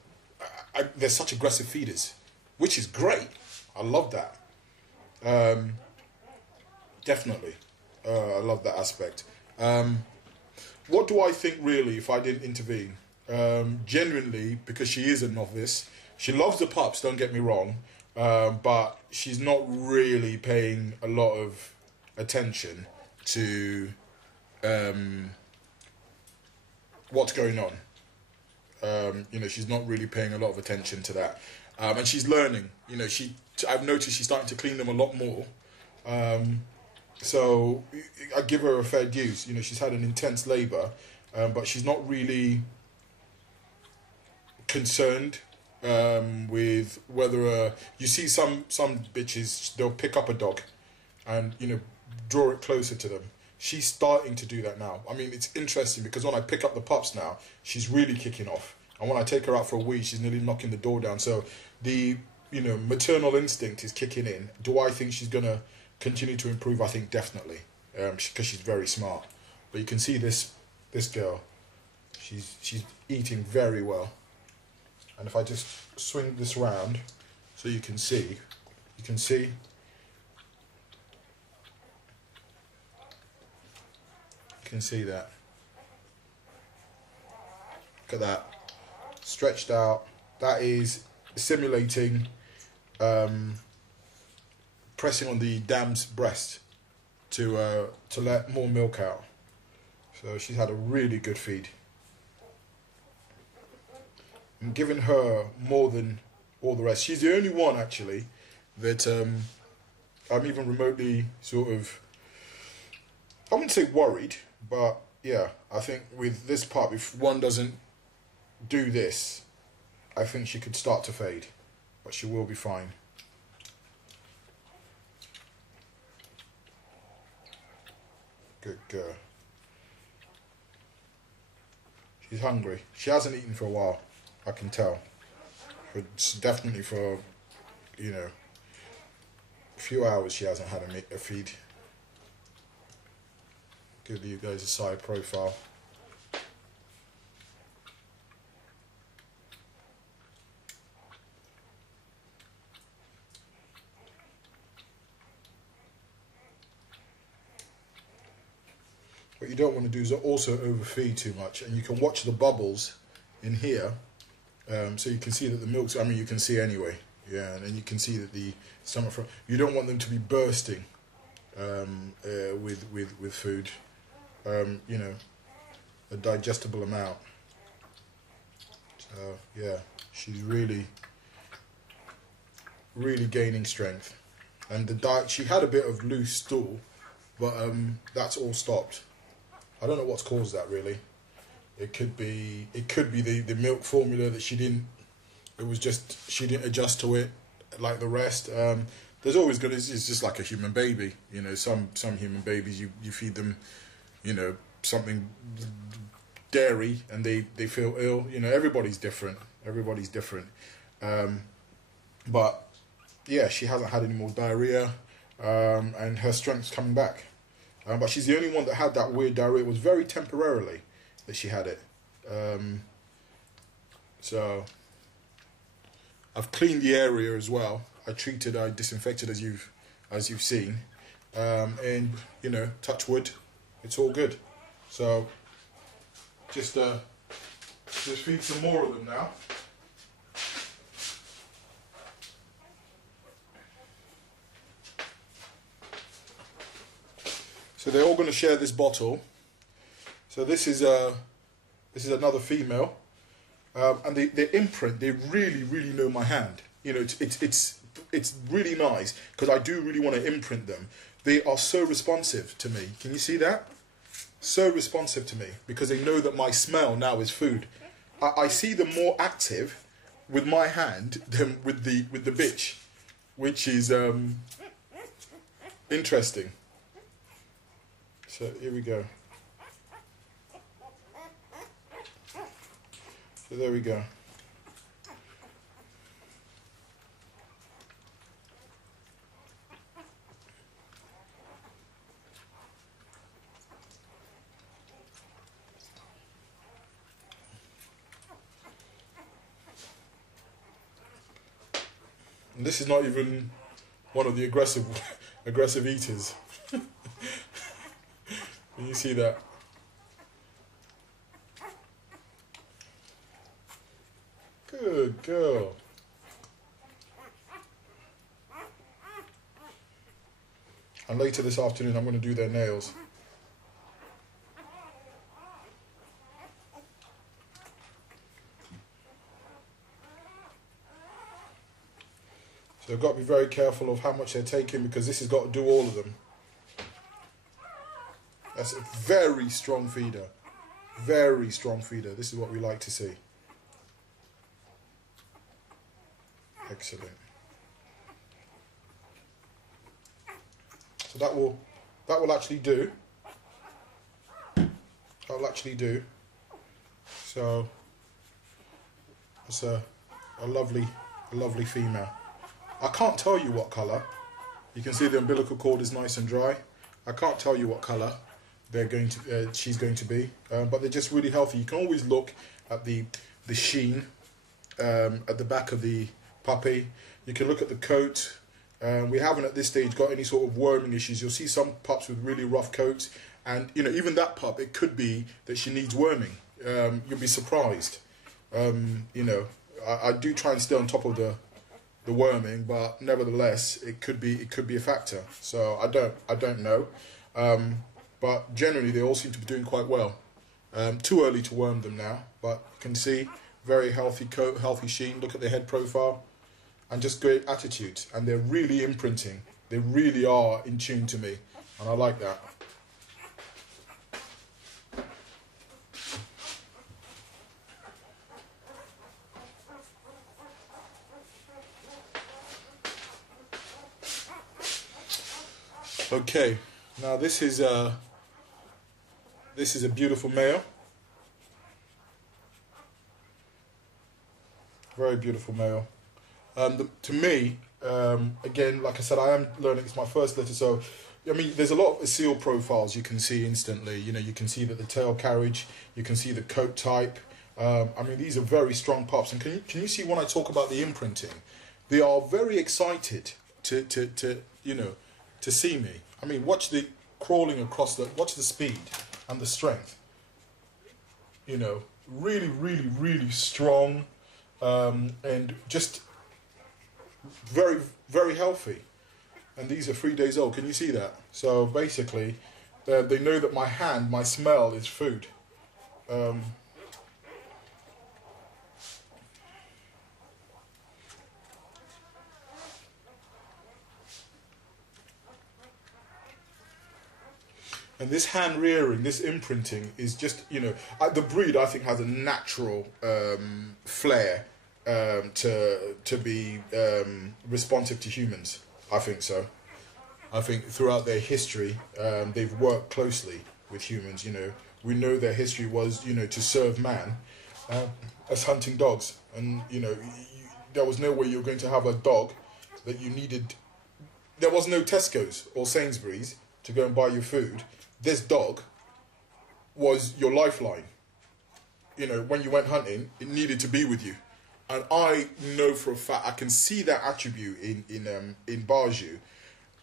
they're such aggressive feeders, which is great. I love that. Definitely. I love that aspect. What do I think really if I didn't intervene? Genuinely, because she is a novice. She loves the pups, don't get me wrong, but she's not really paying a lot of attention to what's going on. You know, she's not really paying a lot of attention to that. And she's learning. You know, I've noticed she's starting to clean them a lot more. So I give her a fair dues. You know, she's had an intense labour, but she's not really concerned with whether you see some bitches, they'll pick up a dog and, you know, draw it closer to them. She's starting to do that now. I mean, it's interesting because when I pick up the pups now, she's really kicking off, and when I take her out for a wee, she's nearly knocking the door down. So the, you know, maternal instinct is kicking in. Do I think she's gonna continue to improve? I think definitely, because she's very smart. But you can see this girl, she's eating very well. And if I just swing this round, so you can see, you can see that. Look at that, stretched out. That is simulating pressing on the dam's breast to let more milk out. So she's had a really good feed. I'm giving her more than all the rest. She's the only one actually that I'm even remotely sort of, I wouldn't say worried, but yeah, I think with this pup, if one doesn't do this, I think she could start to fade, but she will be fine. Good girl. She's hungry. She hasn't eaten for a while, I can tell. But definitely for, you know, a few hours she hasn't had a feed. Give you guys a side profile. What you don't want to do is also overfeed too much, and you can watch the bubbles in here, so you can see that the milk's, I mean, you can see anyway, yeah, and then you can see that the stomach, you don't want them to be bursting with food, you know, a digestible amount. So yeah, she's really gaining strength, and the diet, she had a bit of loose stool, but that's all stopped. I don't know what's caused that really. It could be the milk formula that she didn't adjust to it like the rest. There's always gonna, it's just like a human baby, you know. Some human babies, you feed them, you know, something dairy and they feel ill. You know, everybody's different. Everybody's different. But yeah, she hasn't had any more diarrhea, and her strength's coming back. But she's the only one that had that weird diarrhea. It was very temporarily that she had it. So I've cleaned the area as well. I disinfected as you've seen, and you know, touch wood, it's all good. So just feed some more of them now. So they're all going to share this bottle. So this is another female, and their imprint, they really know my hand. You know, it's really nice because I do really want to imprint them. They are so responsive to me. Can you see that? So responsive to me because they know that my smell now is food. I see them more active with my hand than with the bitch, which is interesting. So here we go. So there we go. And this is not even one of the aggressive eaters. Can you see that? Good girl. And later this afternoon I'm going to do their nails. So I've got to be very careful of how much they're taking because this has got to do all of them. That's a very strong feeder. Very strong feeder. This is what we like to see. Excellent. So that will actually do. That will actually do. So it's a lovely female. I can't tell you what colour. You can see the umbilical cord is nice and dry. I can't tell you what colour she's going to be, but they're just really healthy. You can always look at the sheen at the back of the puppy. You can look at the coat. We haven't at this stage got any sort of worming issues. You'll see some pups with really rough coats, and you know, even that pup, it could be that she needs worming. You'll be surprised. You know, I do try and stay on top of the worming, but nevertheless, it could be a factor. So I don't know. But generally, they all seem to be doing quite well. Too early to worm them now, but you can see very healthy coat, healthy sheen. Look at their head profile, and just great attitudes. And they're really imprinting. They really are in tune to me, and I like that. Okay, now this is a beautiful male. Very beautiful male. To me, again, like I said, I am learning. It's my first litter, so I mean, there's a lot of seal profiles you can see instantly. You know, you can see that the tail carriage, you can see the coat type. I mean, these are very strong pups, and can you see when I talk about the imprinting, they are very excited to see me. I mean, watch the crawling across watch the speed and the strength. You know, really strong, and just very, very healthy. And these are 3 days old. Can you see that? So basically, they know that my smell is food. And this hand rearing, this imprinting is just, you know, the breed I think has a natural flair to be responsive to humans. I think so. I think throughout their history, they've worked closely with humans, you know, we know their history was, you know, to serve man as hunting dogs. And, you know, there was no way you were going to have a dog that you needed. There was no Tesco's or Sainsbury's to go and buy your food. This dog was your lifeline. You know, when you went hunting, it needed to be with you. And I know for a fact, I can see that attribute in Baju.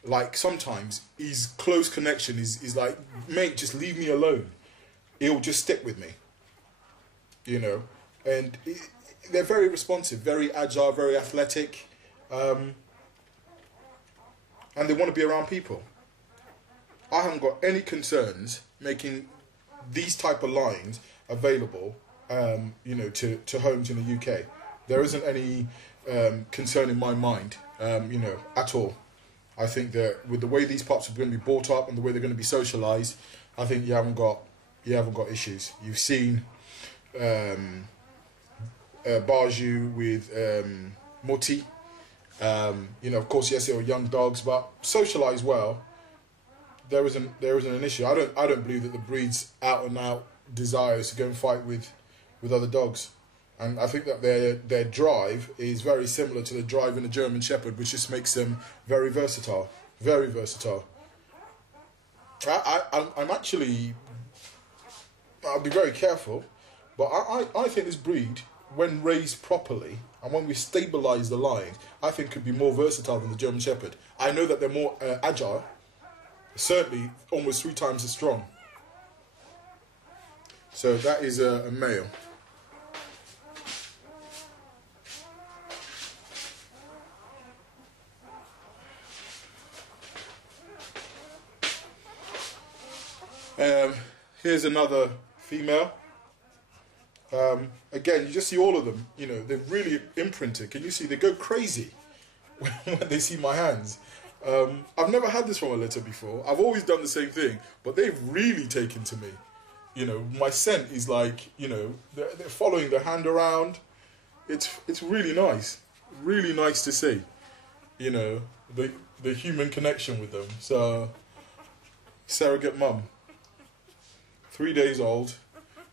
Like, sometimes his close connection is like, mate, just leave me alone. He'll just stick with me. You know, and they're very responsive, very agile, very athletic. And they want to be around people. I haven't got any concerns making these type of lines available, you know, to homes in the UK. There isn't any concern in my mind, you know, at all. I think that with the way these pups are going to be brought up and the way they're going to be socialised, I think you haven't got issues. You've seen Baju with Muti. You know, of course, yes, they were young dogs, but socialised well. There isn't an issue. I don't believe that the breed's out and out desires to go and fight with other dogs, and I think that their drive is very similar to the drive in a German Shepherd, which just makes them very versatile, very versatile. I'm actually, I'll be very careful, but I think this breed, when raised properly and when we stabilise the line, I think could be more versatile than the German Shepherd. I know that they're more agile, certainly almost 3 times as strong. So that is a male. Here's another female. Again, you just see all of them, you know, they're really imprinted. Can you see? They go crazy when they see my hands. I've never had this from a litter before. I've always done the same thing, but they've really taken to me. You know, my scent is like, you know, they're following the hand around. It's really nice to see, you know, the human connection with them. So, surrogate mum, 3 days old,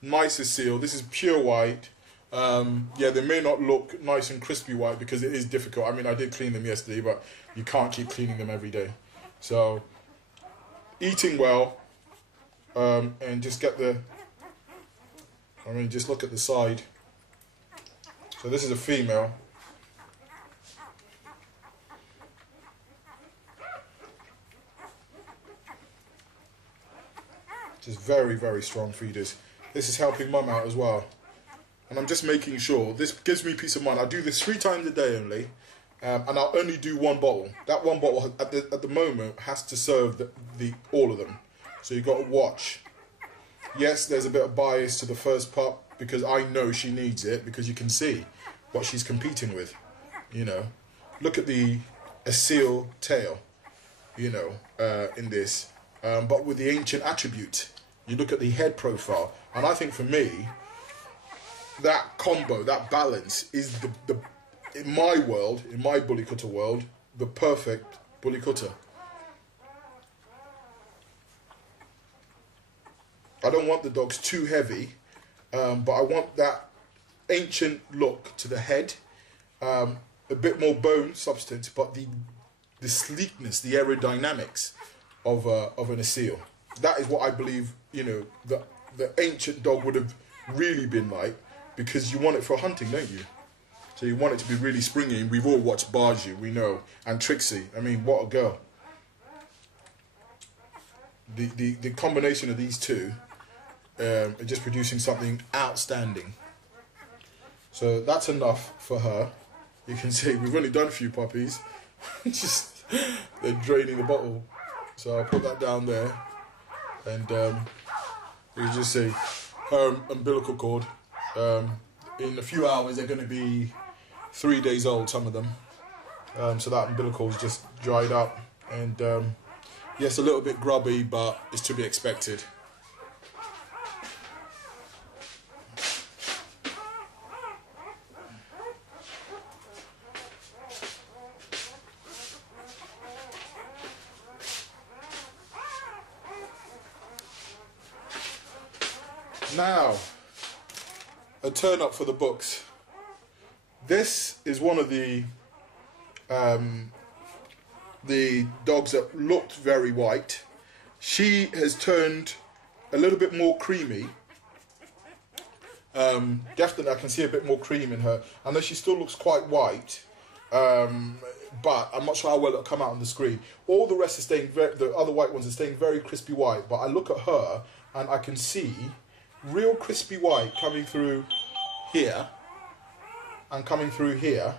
nice as seal. This is pure white. Yeah, they may not look nice and crispy white because it is difficult. I mean, I did clean them yesterday, but you can't keep cleaning them every day. So, eating well, and just get just look at the side. So this is a female. Just very, very strong feeders. This is helping mum out as well. And I'm just making sure, this gives me peace of mind. I do this 3 times a day only, and I'll only do 1 bottle. That 1 bottle at the moment has to serve all of them. So you've got to watch. Yes, there's a bit of bias to the first pup because I know she needs it, because you can see what she's competing with. You know, look at the seal tail, you know, in this, but with the ancient attribute. You look at the head profile, and I think for me, that combo, that balance is the in my world, in my bully cutter world, the perfect bully cutter. I don't want the dogs too heavy, but I want that ancient look to the head, a bit more bone substance, but the sleekness, the aerodynamics of an seal. That is what I believe, you know, the ancient dog would have really been like, because you want it for hunting, don't you? So you want it to be really springy. We've all watched Baju, we know, and Trixie. I mean, what a girl. The combination of these two are just producing something outstanding. So that's enough for her. You can see we've only done a few puppies. Just they're draining the bottle. So I'll put that down there, and you can just see her umbilical cord. In a few hours they're going to be 3 days old, some of them. So that umbilical is just dried up, and yes, a little bit grubby, but it's to be expected. Now, a turn up for the books. This is one of the dogs that looked very white. She has turned a little bit more creamy. Definitely I can see a bit more cream in her. I know she still looks quite white, but I'm not sure how well it'll come out on the screen. All the rest are staying, the other white ones are staying very crispy white, but I look at her and I can see real crispy white coming through here and coming through here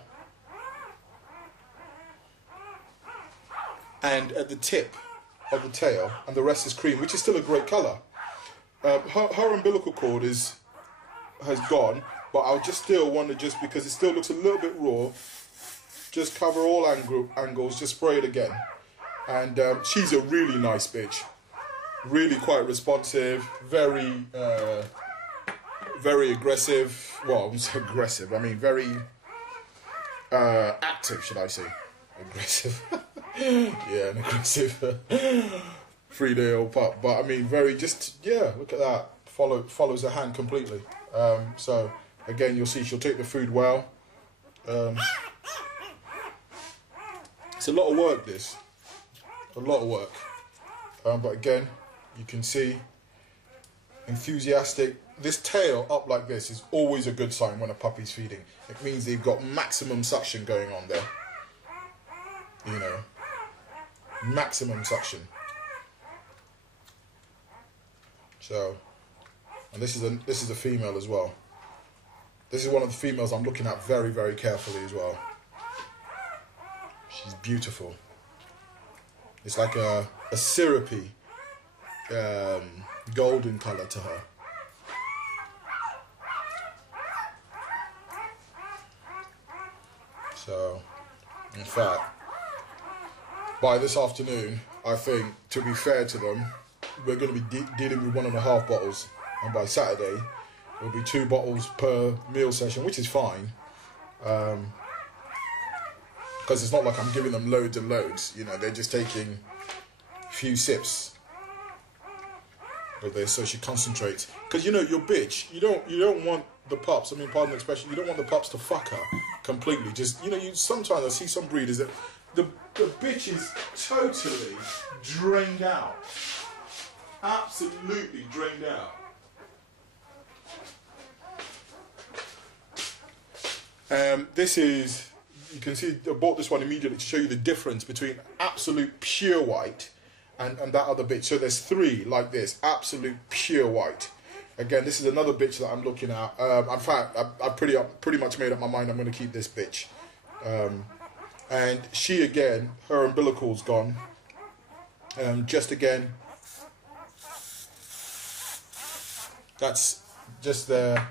and at the tip of the tail, and the rest is cream, which is still a great colour. Her umbilical cord has gone, but I'll just still want to, just because it still looks a little bit raw, just cover all angles, just spray it again. And she's a really nice bitch, really quite responsive, very aggressive. Well, I wouldn't say aggressive, I mean very active, should I say. Aggressive. Yeah, an aggressive 3-day-old pup, but I mean very, just, yeah, look at that, follows her hand completely. So again, you'll see she'll take the food well. It's a lot of work, this, a lot of work, but again, you can see enthusiastic. This tail up like this is always a good sign when a puppy's feeding. It means they've got maximum suction going on there, you know, maximum suction. So, and this is a female as well. This is one of the females I'm looking at very, very carefully as well. She's beautiful. It's like a syrupy golden colour to her. So, in fact, by this afternoon, I think, to be fair to them, we're going to be dealing with 1.5 bottles, and by Saturday it'll be 2 bottles per meal session, which is fine, because it's not like I'm giving them loads and loads, you know, they're just taking a few sips, but so she concentrates, because, you know, your bitch, you don't want the pups, I mean, pardon the expression, you don't want the pups to fuck her completely. Just, you know, sometimes I see some breeders that the bitch is totally drained out. Absolutely drained out. This is, you can see, I bought this one immediately to show you the difference between absolute pure white and that other bitch. So there's 3 like this, absolute pure white. Again, this is another bitch that I'm looking at. In fact, I've pretty much made up my mind I'm going to keep this bitch. And she, again, her umbilical's gone. Just again, that's just there,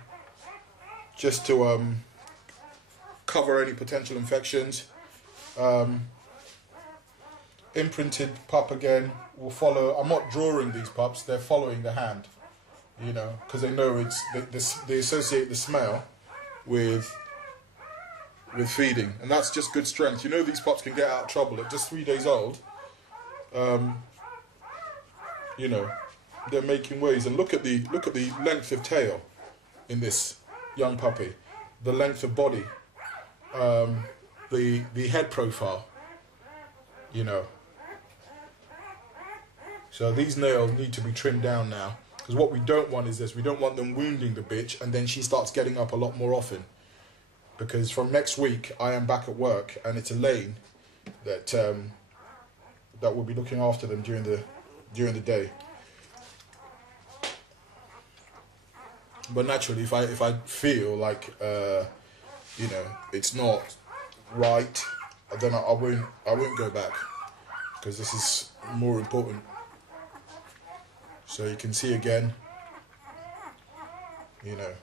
just to cover any potential infections. Imprinted pup again will follow. I'm not drawing these pups; they're following the hand. You know, because they know they associate the smell with feeding, and that's just good strength. You know, these pups can get out of trouble at just 3 days old. You know, they're making waves, and look at the length of tail in this young puppy, the length of body, the head profile. You know, so these nails need to be trimmed down now. Because what we don't want is this. We don't want them wounding the bitch and then she starts getting up a lot more often. Because from next week, I am back at work and it's Elaine that that will be looking after them during the day. But naturally, if I feel like you know, it's not right, then I won't go back, because this is more important. So you can see again, you know,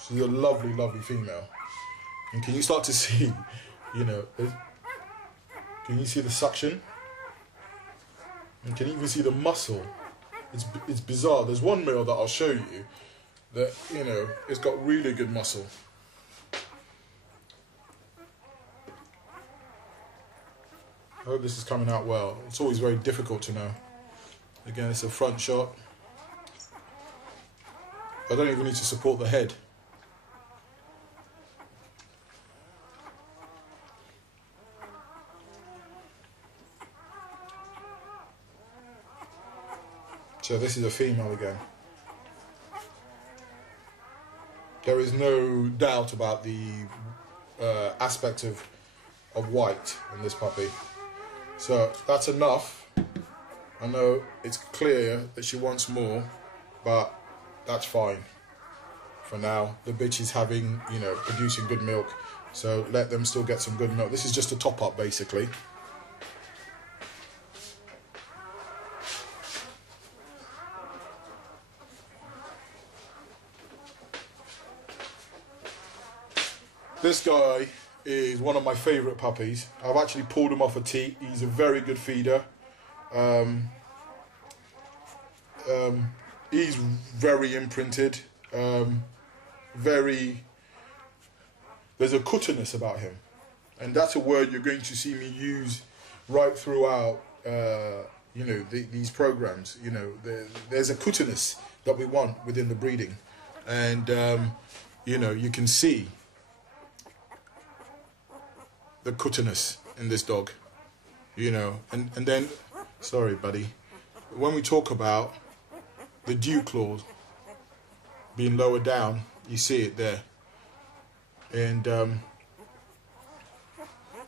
she's a lovely, lovely female. And can you start to see, you know, can you see the suction? And can you even see the muscle? It's bizarre. There's one male that I'll show you that, you know, it's got really good muscle. I hope this is coming out well. It's always very difficult to know. Again, it's a front shot. I don't even need to support the head. So this is a female again. There is no doubt about the aspect of white in this puppy. So that's enough. I know it's clear that she wants more, but that's fine. For now, the bitch is having, you know, producing good milk. So let them still get some good milk. This is just a top up, basically. This guy is one of my favourite puppies. I've actually pulled him off a teat. He's a very good feeder. He's very imprinted. There's a Kutta-ness about him. And that's a word you're going to see me use right throughout, you know, these programs. You know, there's a Kutta-ness that we want within the breeding. And, you know, you can see the Kutta-ness in this dog, you know, and then, sorry buddy, when we talk about the dew claws being lower down, you see it there, and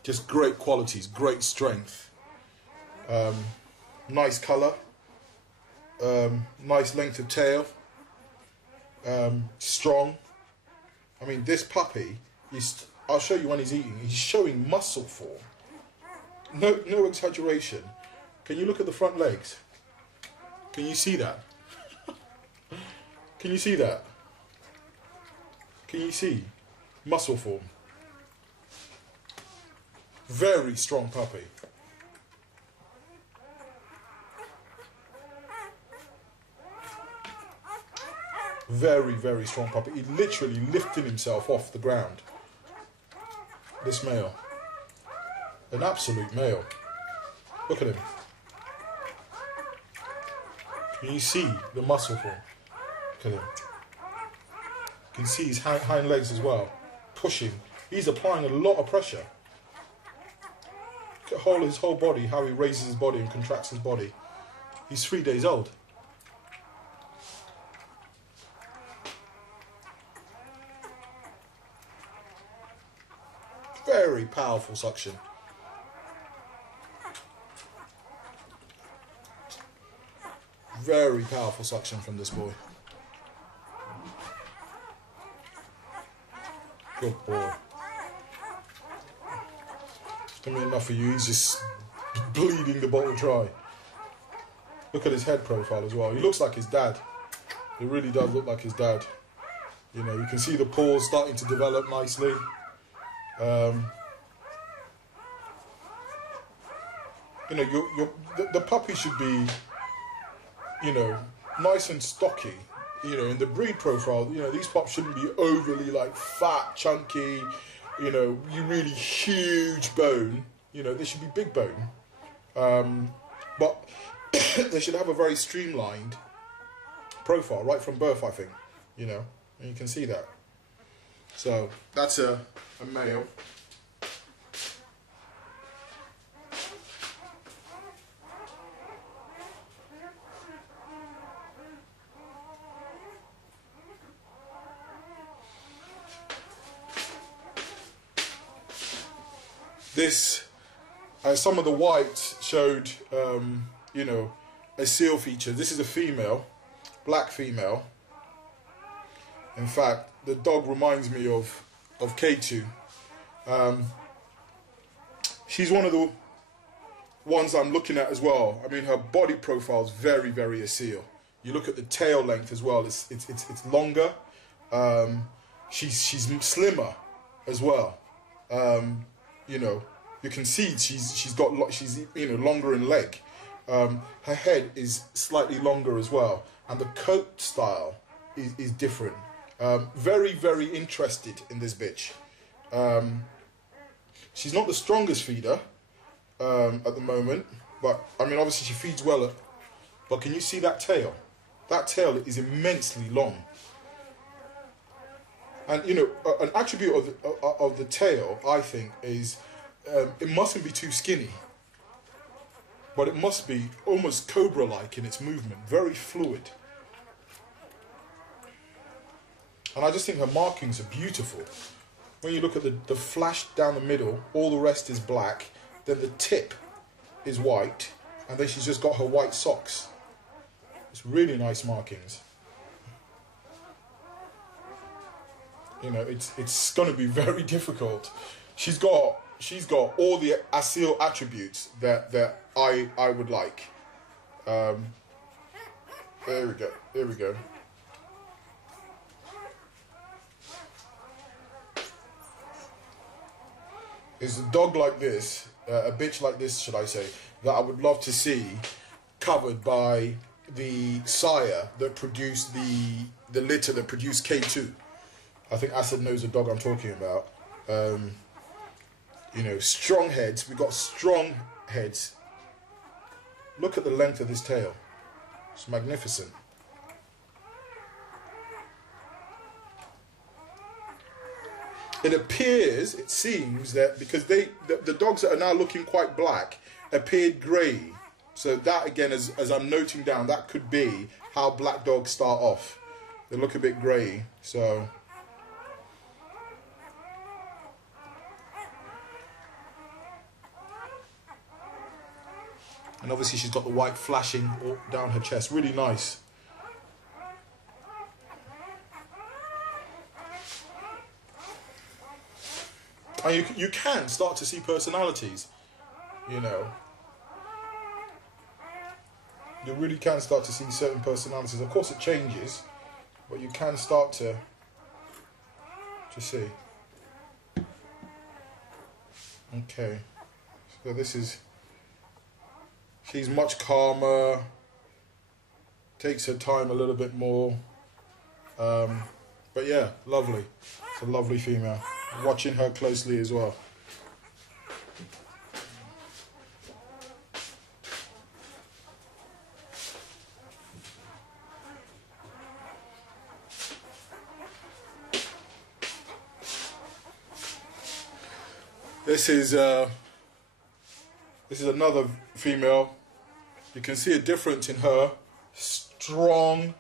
just great qualities, great strength, nice colour, nice length of tail, strong. I mean, this puppy is, I'll show you when he's eating. He's showing muscle form. No exaggeration. Can you look at the front legs? Can you see that? Can you see that? Can you see muscle form? Very strong puppy. Very, very strong puppy. He literally lifted himself off the ground. This male, an absolute male. Look at him. Can you see the muscle form? Look at him. You can see his hind legs as well, pushing. He's applying a lot of pressure. Look at his whole body, how he raises his body and contracts his body. He's 3 days old. Very powerful suction. Very powerful suction from this boy. Good boy. It's gonna be enough for you. He's just bleeding the bottle dry. Look at his head profile as well. He looks like his dad. He really does look like his dad. You know, you can see the paws starting to develop nicely. You know, the puppy should be, you know, nice and stocky. You know, in the breed profile, you know, these pups shouldn't be overly like fat, chunky. You know, you really huge bone. You know, they should be big bone, but they should have a very streamlined profile right from birth, I think. You know, and you can see that. So that's a male. This, some of the whites showed, you know, a seal feature. This is a female, black female. In fact, the dog reminds me of K2. She's one of the ones I'm looking at as well. I mean, her body profile is very, very a seal. You look at the tail length as well. It's longer. She's slimmer as well. You know, you can see she's you know, longer in leg. Her head is slightly longer as well, and the coat style is different. Very, very interested in this bitch. She's not the strongest feeder at the moment, but I mean, obviously she feeds well. But can you see that tail? That tail is immensely long. And you know, an attribute of the tail, I think, is it mustn't be too skinny, but it must be almost cobra-like in its movement, very fluid. And I just think her markings are beautiful. When you look at the flash down the middle, all the rest is black, then the tip is white, and then she's just got her white socks. It's really nice markings. You know, it's going to be very difficult. She's got all the Asil attributes that I would like. There we go. There we go. It's a dog like this, a bitch like this, should I say, that I would love to see covered by the sire that produced the litter that produced K2. I think Asad knows the dog I'm talking about. You know, strong heads. We got strong heads. Look at the length of this tail. It's magnificent. It appears, it seems that because the dogs that are now looking quite black appeared grey. So that again, as I'm noting down, that could be how black dogs start off. They look a bit grey. So. And obviously she's got the white flashing down her chest. Really nice. And you can start to see personalities, you know. You really can start to see certain personalities. Of course it changes, but you can start to see. Okay. So this is... She's much calmer, takes her time a little bit more, but yeah, lovely. It's a lovely female. Watching her closely as well. This is another female. You can see a difference in her. Strong.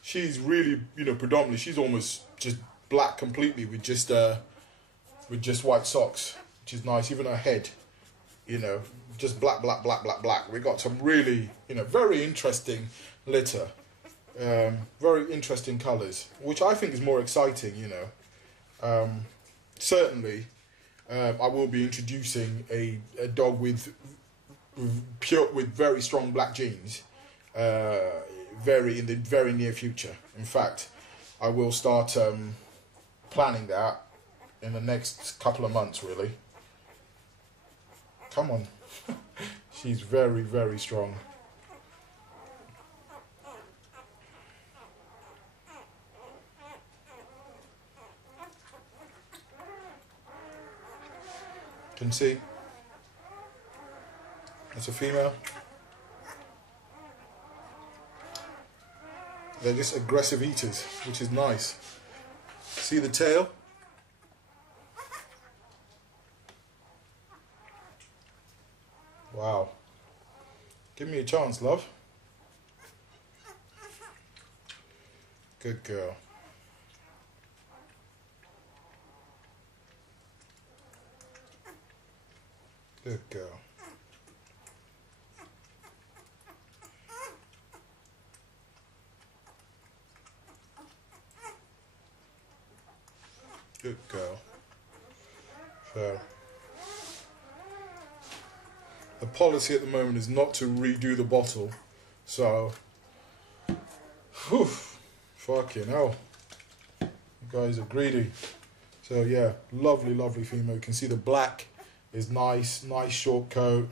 She's really, you know, predominantly, she's almost just black completely with just white socks, which is nice. Even her head, you know, just black, black, black, black, black. We got some really, you know, very interesting litter. Very interesting colours, which I think is more exciting, you know. Certainly, I will be introducing a dog with very strong black genes, in the very near future. In fact, I will start planning that in the next couple of months, really. Come on. She's very, very strong. Can see. That's a female. They're just aggressive eaters, which is nice. See the tail? Wow. Give me a chance, love. Good girl. Good girl. Good girl. So, the policy at the moment is not to redo the bottle. So, whew, fucking hell. You guys are greedy. So yeah, lovely, lovely female. You can see the black is nice short coat.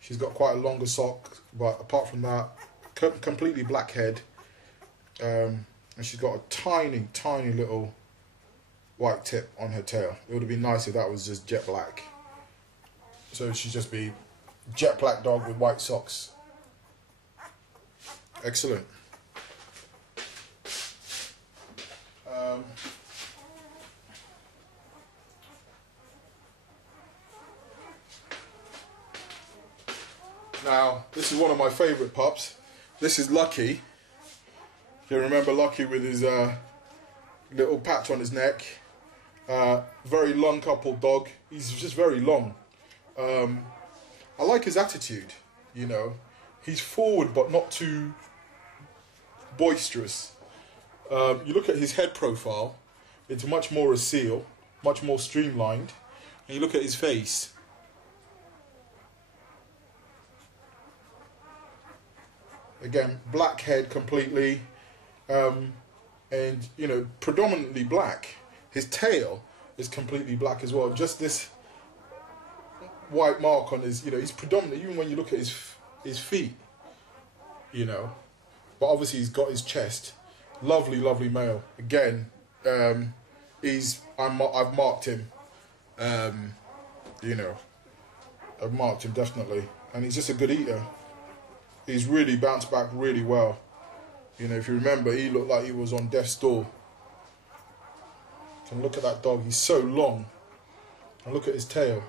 She's got quite a longer sock, but apart from that, completely black head. And she's got a tiny, tiny little white tip on her tail. It would have been nice if that was just jet black. So she'd just be jet black dog with white socks. Excellent. this is one of my favourite pups. This is Lucky. You remember Lucky with his little patch on his neck. Very long coupled dog. He's just very long. I like his attitude, you know. He's forward but not too boisterous. You look at his head profile, it's much more a seal, much more streamlined. And you look at his face. Again, black head completely, and you know, predominantly black. His tail is completely black as well. Just this white mark on his, you know, he's predominantly, even when you look at his feet, you know. But obviously he's got his chest. Lovely, lovely male. Again, I've marked him. You know, I've marked him definitely, and he's just a good eater. He's really bounced back really well. You know, if you remember, he looked like he was on death's door. And look at that dog, he's so long. And look at his tail.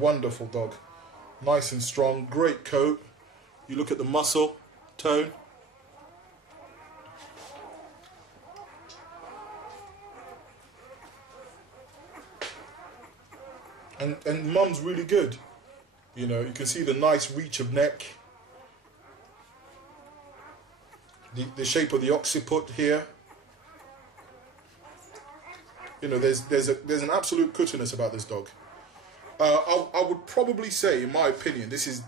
Wonderful dog. Nice and strong, great coat. You look at the muscle tone. And mum's really good. You know, you can see the nice reach of neck. The shape of the occiput here. You know, there's an absolute cuttiness about this dog. I would probably say, in my opinion, this is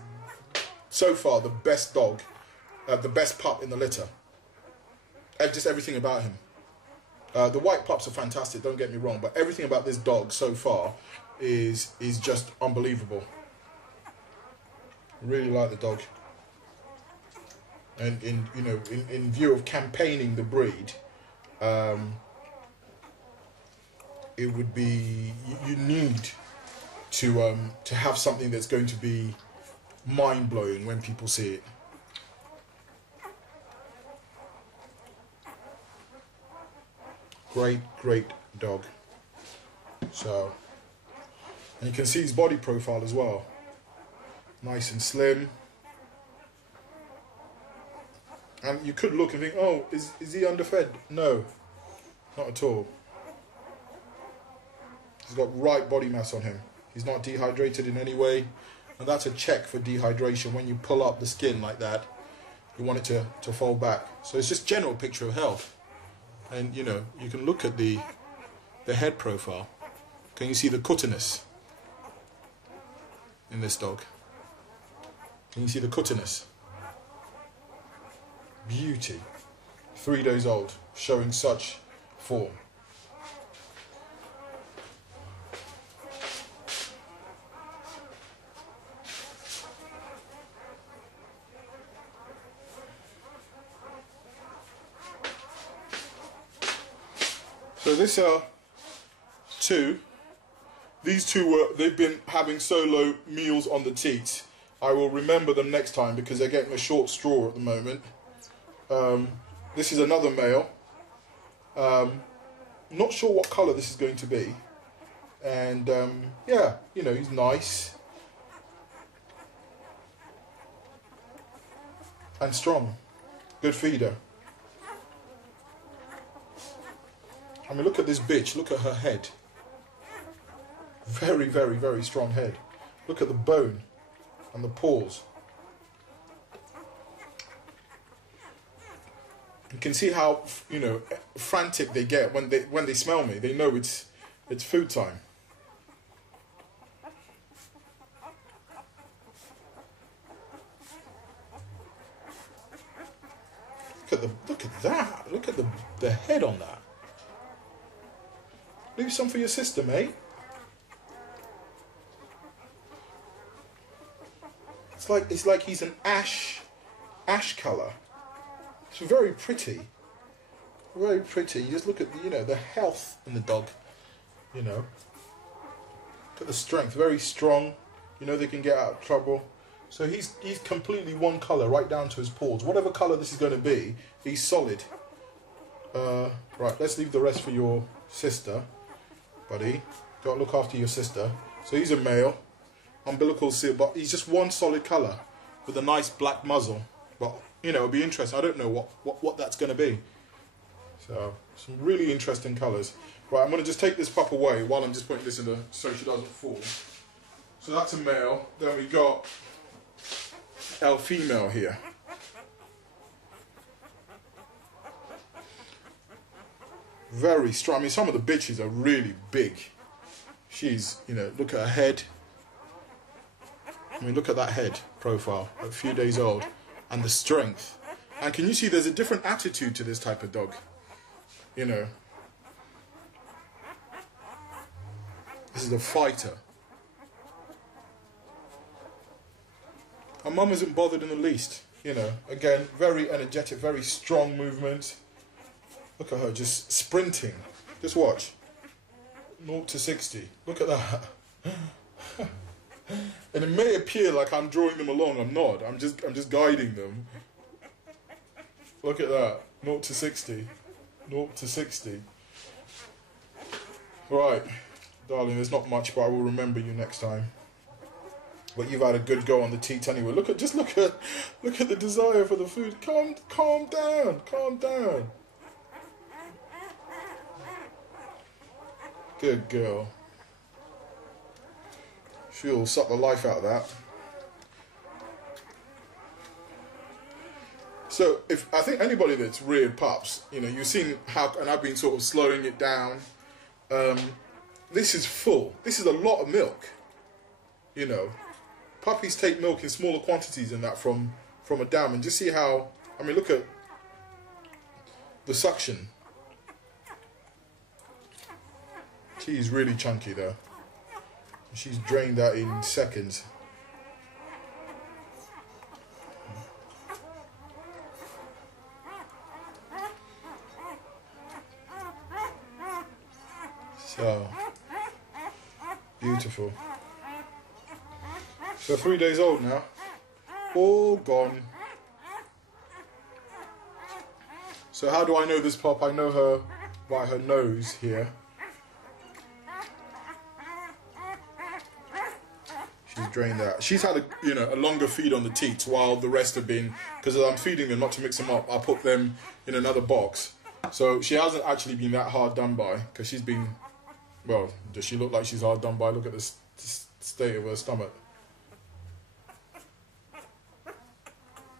so far the best dog, the best pup in the litter. Just everything about him. The white pups are fantastic, don't get me wrong, but everything about this dog so far is just unbelievable. I really like the dog. And in view of campaigning the breed, it would be, you need to have something that's going to be mind-blowing when people see it. Great dog. So, and you can see his body profile as well. Nice and slim. And you could look and think, oh, is he underfed? No, not at all. He's got right body mass on him. He's not dehydrated in any way. And that's a check for dehydration. When you pull up the skin like that, you want it to fold back. So it's just general picture of health. And, you know, you can look at the head profile. Can you see the cuttiness in this dog? Can you see the cuttiness? Beauty. 3 days old, showing such form. So this these two they've been having solo meals on the teats. I will remember them next time because they're getting a short straw at the moment. This is another male. Not sure what colour this is going to be. And yeah, you know, he's nice. And strong. Good feeder. I mean, look at this bitch. Look at her head. Very, very, very strong head. Look at the bone and the paws. You can see how, you know, frantic they get when they smell me. They know it's food time. Look at that. Look at the head on that. Leave some for your sister, mate. It's like he's an ash colour. It's very pretty. Very pretty. You just look at, you know, the health in the dog. You know. Look at the strength. Very strong. You know they can get out of trouble. So he's completely one colour right down to his paws. Whatever colour this is going to be, he's solid. Right, let's leave the rest for your sister, buddy. Got to look after your sister. So he's a male. Umbilical seal, but he's just one solid colour. with a nice black muzzle. But, you know, it'll be interesting. I don't know what that's going to be. So, some really interesting colours. Right, I'm going to just take this pup away while I'm just putting this in the, so she doesn't fall. So that's a male. Then we got our female here. Very strong. I mean, some of the bitches are really big. She's, you know, look at her head. I mean, look at that head profile, a few days old. And the strength. And can you see there's a different attitude to this type of dog? You know. This is a fighter. Her mum isn't bothered in the least. You know, again, very energetic, very strong movement. Look at her just sprinting. Just watch. 0 to 60. Look at that. And it may appear like I'm drawing them along. I'm not. I'm just guiding them. Look at that. 0 to 60. 0 to 60. Right. Darling, there's not much, but I will remember you next time. But you've had a good go on the teat anyway. Look at the desire for the food. Calm down. Calm down. Good girl. She'll suck the life out of that. So, I think anybody that's reared pups, you know, you've seen how, and I've been sort of slowing it down. This is full. This is a lot of milk. You know, puppies take milk in smaller quantities than that from a dam, and just see how. I mean, look at the suction. She's really chunky though. She's drained that in seconds. So beautiful. So 3 days old now. All gone. So how do I know this pup? I know her by her nose here. She's drained that. She's had a longer feed on the teats while the rest have been, because I'm feeding them not to mix them up. I put them in another box. So she hasn't actually been that hard done by, because she's been, well, does she look like she's hard done by? Look at the state of her stomach.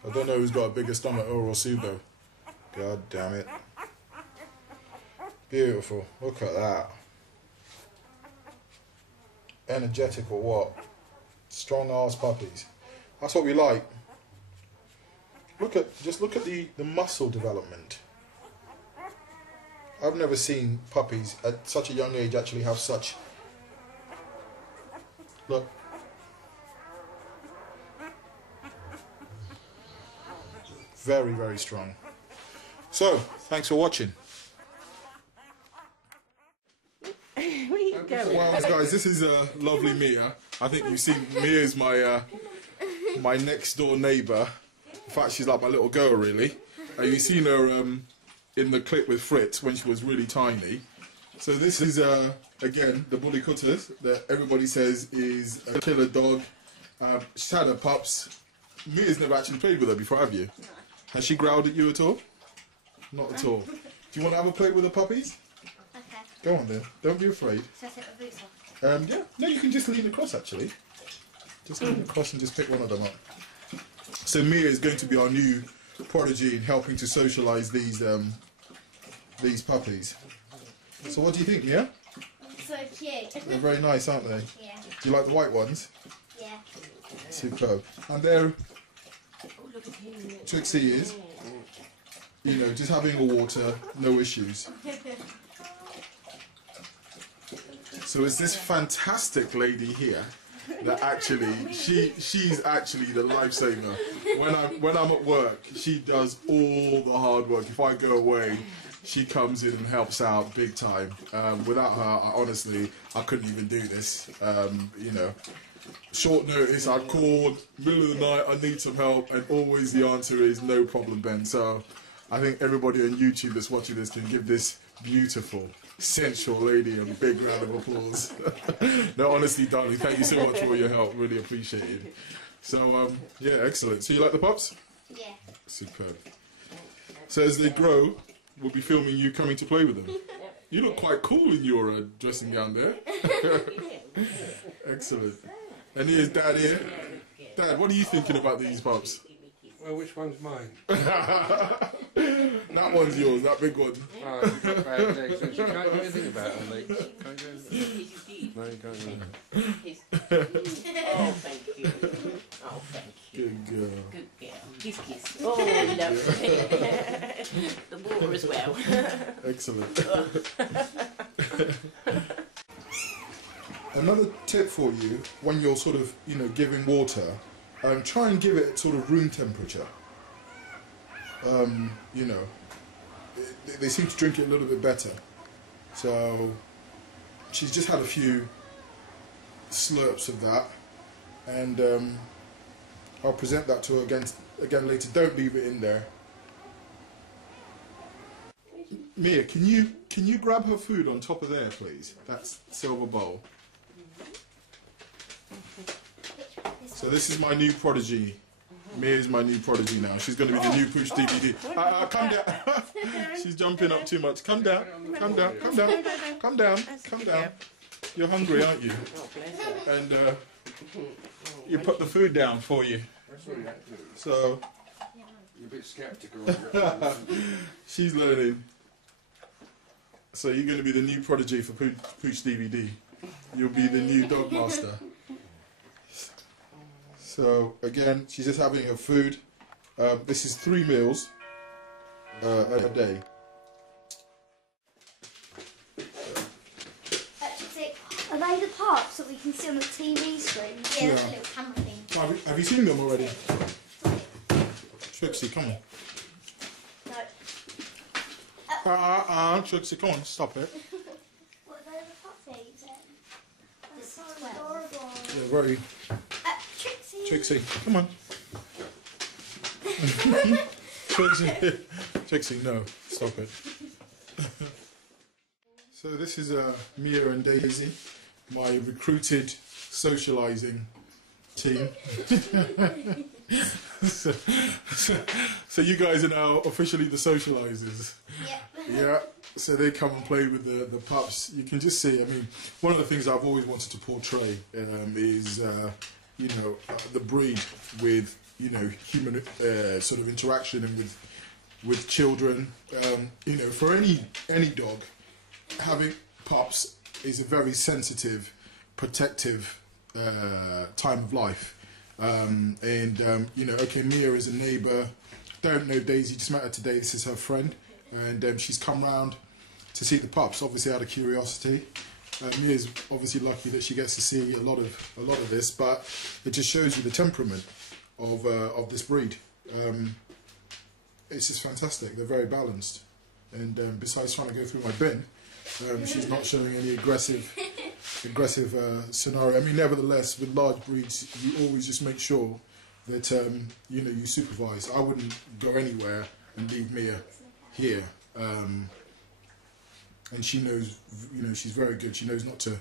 I don't know who's got a bigger stomach, her or Subo. God damn it. Beautiful. Look at that. Energetic or what? Strong ass puppies. That's what we like. Just look at the muscle development. I've never seen puppies at such a young age actually have such. Look. Very, very strong. So, thanks for watching. Where are you going? Well, guys, this is lovely Mia. I think you've seen Mia's my next door neighbour. In fact, she's like my little girl, really. You've seen her in the clip with Fritz when she was really tiny. So this is again the bully Kuttas that everybody says is a killer dog. She's had her pups. Mia's never actually played with her before, have you? No. Has she growled at you at all? Not at all. Do you want to have a play with the puppies? Okay. Go on then. Don't be afraid. Should I take my boots off? Yeah. No, you can just lean across actually. Just lean across and just pick one of them up. So Mia is going to be our new prodigy in helping to socialise these puppies. So what do you think, Mia? So cute. They're very nice, aren't they? Yeah. Do you like the white ones? Yeah. Superb. And they're Trixie is, you know, just having a water, no issues. So it's this fantastic lady here that actually, she's actually the lifesaver. When I'm at work, she does all the hard work. If I go away, she comes in and helps out big time. Without her, honestly, I couldn't even do this. You know, short notice, I called, middle of the night, I need some help, and always the answer is no problem, Ben. So I think everybody on YouTube that's watching this can give this beautiful, sensual lady a big round of applause. No, honestly, darling, thank you so much for all your help. Really appreciate it. So, yeah, excellent. So you like the pups? Yeah. Superb. So as they grow, we'll be filming you coming to play with them. You look quite cool in your dressing gown there. Excellent. And here's Dad here. Dad, what are you thinking about these pups? Well, which one's mine? That one's yours, that big one. Oh, you've got bad legs. So you can't do anything about her legs. Can't do anything. No, you can't do anything. Oh, thank you. Oh, thank you. Good girl. Good girl. Kiss, kiss. Oh, lovely. The water as well. Excellent. Another tip for you, when you're sort of, you know, giving water, try and give it sort of room temperature. You know, they seem to drink it a little bit better. So she's just had a few slurps of that, and I'll present that to her again later. Don't leave it in there. Mia, can you grab her food on top of there, please? That silver bowl. So this is my new prodigy. Mia is my new prodigy now. She's going to be the new Push DVD. Come down. She's jumping up too much. Come down. Come down. Come down. Come down. Come down. You're hungry, aren't you? And you put the food down for you. So You're a bit sceptical. she's learning. So you're going to be the new prodigy for Pooch DVD. You'll be the new dog master. So again, she's just having her food. This is 3 meals a day. Are they the parts that we can see on the TV screen? Yeah, that's a little camera thing. Have you seen them already? Trixie, come on. No. Trixie, come on, stop it. What are they the puppies then? That's so adorable. Yeah, very. Trixie. Trixie, come on. Trixie, no, stop it. So this is Mia and Daisy, my recruited socialising team. so you guys are now officially the socialisers. Yep. Yeah. So they come and play with the pups. You can just see. I mean, one of the things I've always wanted to portray is you know, the breed with, you know, human sort of interaction and with children. You know, for any dog, having pups is a very sensitive, protective time of life. You know, okay, Mia is a neighbour. Don't know Daisy, just met her today. This is her friend, and she's come round to see the pups, obviously out of curiosity. Mia's obviously lucky that she gets to see a lot of this, but it just shows you the temperament of this breed. It's just fantastic. They're very balanced, and besides trying to go through my bin, she's not showing any aggressive scenario. I mean, nevertheless, with large breeds, you always just make sure that you know, you supervise. I wouldn't go anywhere and leave Mia here. And she knows, you know, she's very good. She knows not to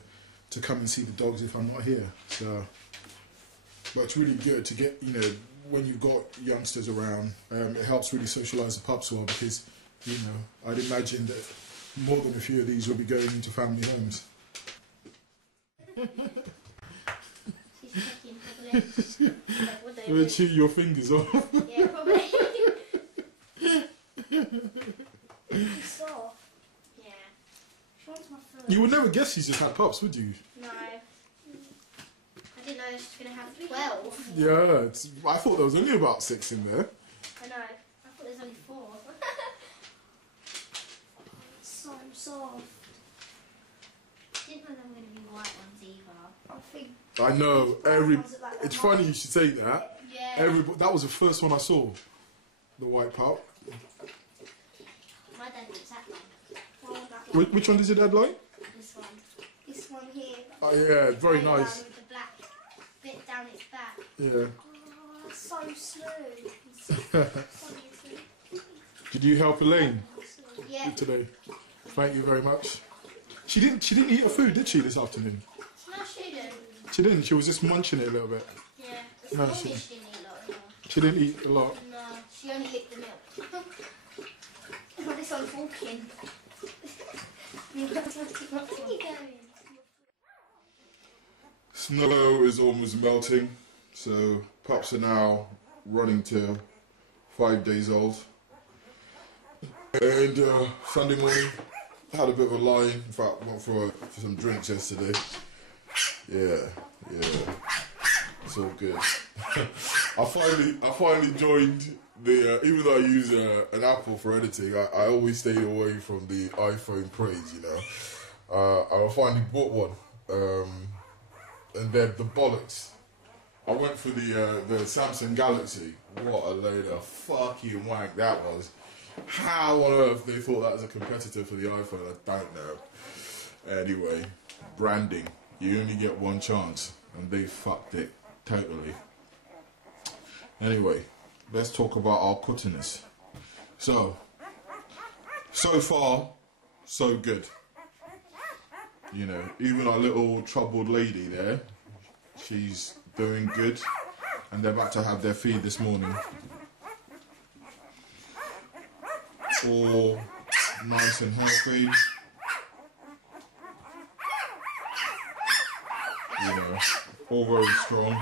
come and see the dogs if I'm not here. So, but it's really good to get, you know, when you've got youngsters around, it helps really socialise the pups well, because, you know, I'd imagine that more than a few of these will be going into family homes. She's checking probably. Like, what You would chew your fingers off. Yeah, probably. She's soft. Yeah. She wants my foot. You would never guess she's just had pups, would you? No. I didn't know she was going to have 12. Yeah, I thought there was only about 6 in there. I know. I thought there was only 4. So soft. Didn't know they were going to be white ones either. I think. I know. It's funny you should say that. Yeah. That was the first one I saw. The white pup. My dad looks that one. Which one does your dad like? This one. This one here. Oh yeah, very nice. With the black bit down its back. Yeah. Oh, so smooth. Did you help Elaine Yeah. today? Thank you very much. She didn't eat her food, did she, this afternoon? No, she didn't. She didn't. She was just munching it a little bit. Yeah. No, Morning, she she didn't eat a lot as well. didn't eat a lot. No, she only licked the milk. Oh, this one's walking. Where are you going? Snow is almost melting, so pups are now running to 5 days old. And Sunday morning, had a bit of a lie. In fact, went for some drinks yesterday. Yeah, it's all good. I finally joined the. Even though I use an Apple for editing, I always stay away from the iPhone craze. You know, I finally bought one. And then the bollocks. I went for the Samsung Galaxy. What a load of fucking wank that was. How on earth they thought that was a competitor for the iPhone, I don't know. Anyway, branding. You only get one chance, and they fucked it totally. Anyway, let's talk about our cuttiness. So far, so good. You know, even our little troubled lady there, she's doing good, and they're about to have their feed this morning. All nice and healthy. You know, all very strong.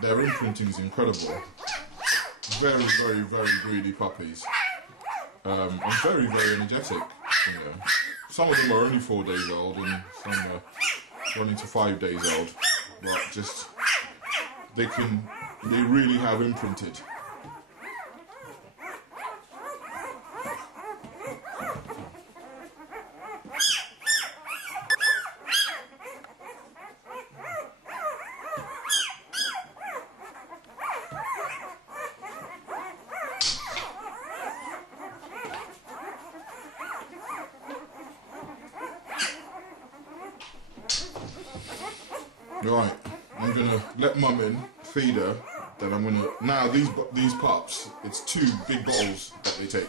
Their imprinting is incredible. Very, very, very greedy puppies. And very, very energetic, you know. Some of them are only 4 days old and some are running to 5 days old, but just, they really have imprinted. Right, I'm gonna let Mum in, feed her, then I'm gonna, now these pups, it's 2 big bottles that they take.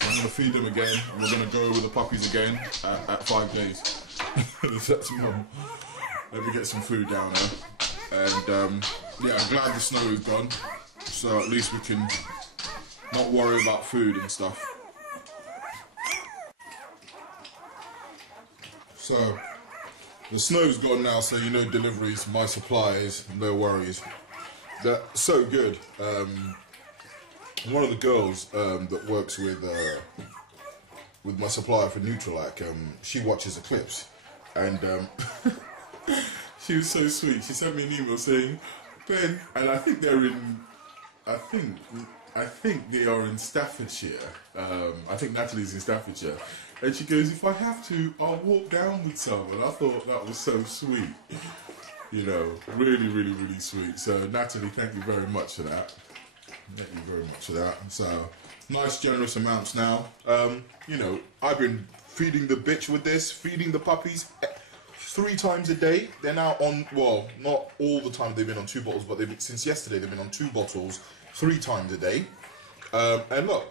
So I'm gonna feed them again, and we're gonna go with the puppies again at 5 days. That's Mum. Let me get some food down there. And yeah, I'm glad the snow is gone, so at least we can not worry about food and stuff. So, the snow's gone now, so you know deliveries, my supplies, no worries. They're so good. One of the girls that works with my supplier for Nutralac, she watches the clips, and she was so sweet. She sent me an email saying, Ben, and I think they're in, I think they are in Staffordshire. I think Natalie's in Staffordshire. And she goes, if I have to, I'll walk down with some. And I thought that was so sweet. You know, really, really, really sweet. So, Natalie, thank you very much for that. Thank you very much for that. So, nice, generous amounts now. You know, I've been feeding the bitch with this, feeding the puppies 3 times a day. They're now on, well, not all the time they've been on 2 bottles, but since yesterday they've been on 2 bottles 3 times a day. And look.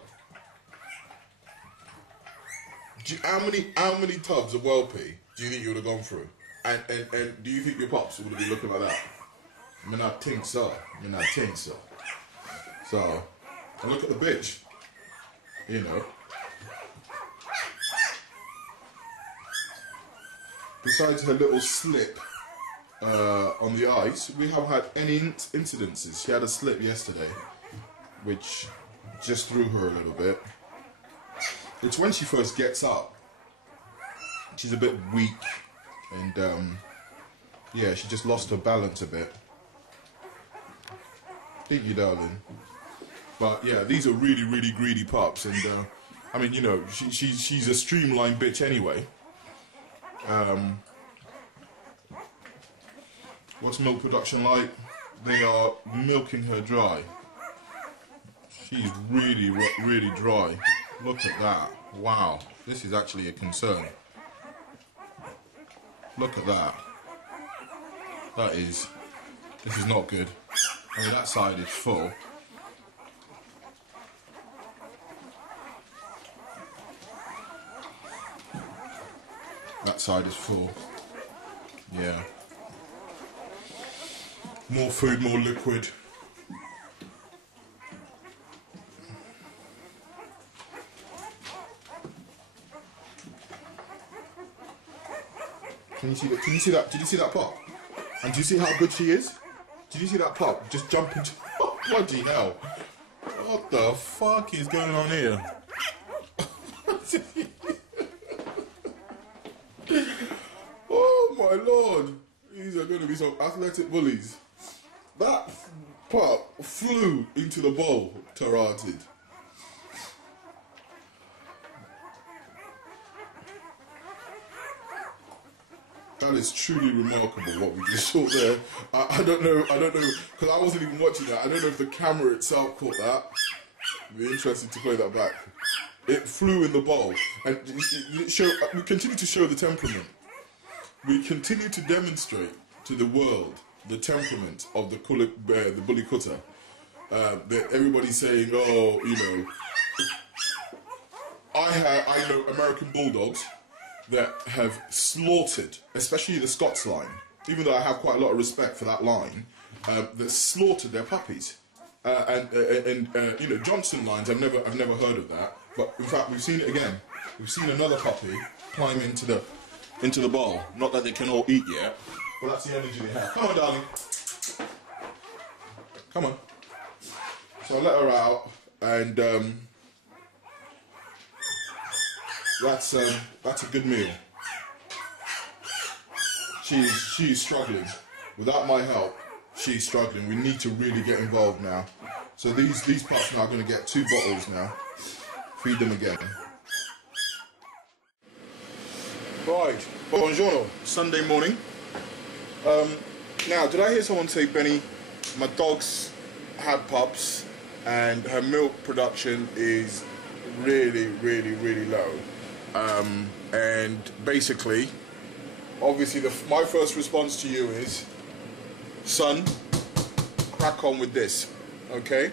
How many tubs of Wellpea do you think you would have gone through? And do you think your pups would have been looking like that? I mean, I think so. So, and look at the bitch. You know. Besides her little slip on the ice, we haven't had any incidences. She had a slip yesterday, which just threw her a little bit. It's when she first gets up. She's a bit weak, and yeah, she just lost her balance a bit. Didn't you, darling? But yeah, these are really, really greedy pups, and I mean, you know, she's a streamlined bitch anyway. What's milk production like? They are milking her dry. She's really, really dry. Look at that. Wow. This is actually a concern. Look at that. This is not good. I mean, that side is full. That side is full. Yeah. More food, more liquid. Can you see that? Can you see that? Did you see that pop? And do you see how good she is? Did you see that pop? Just jump into. Oh, bloody hell! What the fuck is going on here? Oh my lord! These are going to be some athletic bullies. That pup flew into the bowl, Tarated. That is truly remarkable what we just saw there. I don't know, because I wasn't even watching that. I don't know if the camera itself caught that. It'd be interesting to play that back. It flew in the bowl. And we continue to show the temperament. We continue to demonstrate to the world the temperament of the bully Kutta. That everybody's saying, oh, you know, I know American bulldogs that have slaughtered, especially the Scots line, even though I have quite a lot of respect for that line, that slaughtered their puppies. And you know, Johnson lines, I've never heard of that, but in fact we've seen it again. We've seen another puppy climb into the bowl. Not that they can all eat yet, but that's the energy they have. Come on, darling. Come on. So I let her out, and that's a good meal. She's struggling. Without my help, she's struggling. We need to really get involved now. So these pups now are going to get 2 bottles now. Feed them again. Right, buongiorno. Sunday morning. Now, did I hear someone say, Benny, my dog's had pups and her milk production is really, really, really low. And basically, obviously, my first response to you is, son, crack on with this, okay?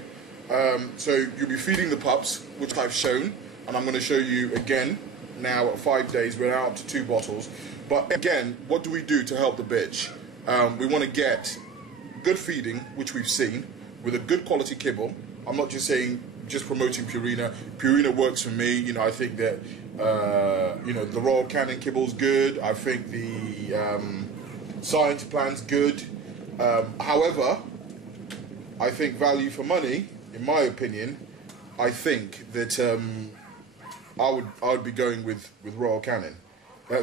So you'll be feeding the pups, which I've shown, and I'm going to show you again now at 5 days. We're now up to 2 bottles. But again, what do we do to help the bitch? We want to get good feeding, which we've seen, with a good quality kibble. I'm not just saying, just promoting Purina. Purina works for me. You know, I think that you know, the Royal Canin kibble's good. I think the Science Plan's good. However, I think value for money, in my opinion, I think that I would be going with Royal Canin.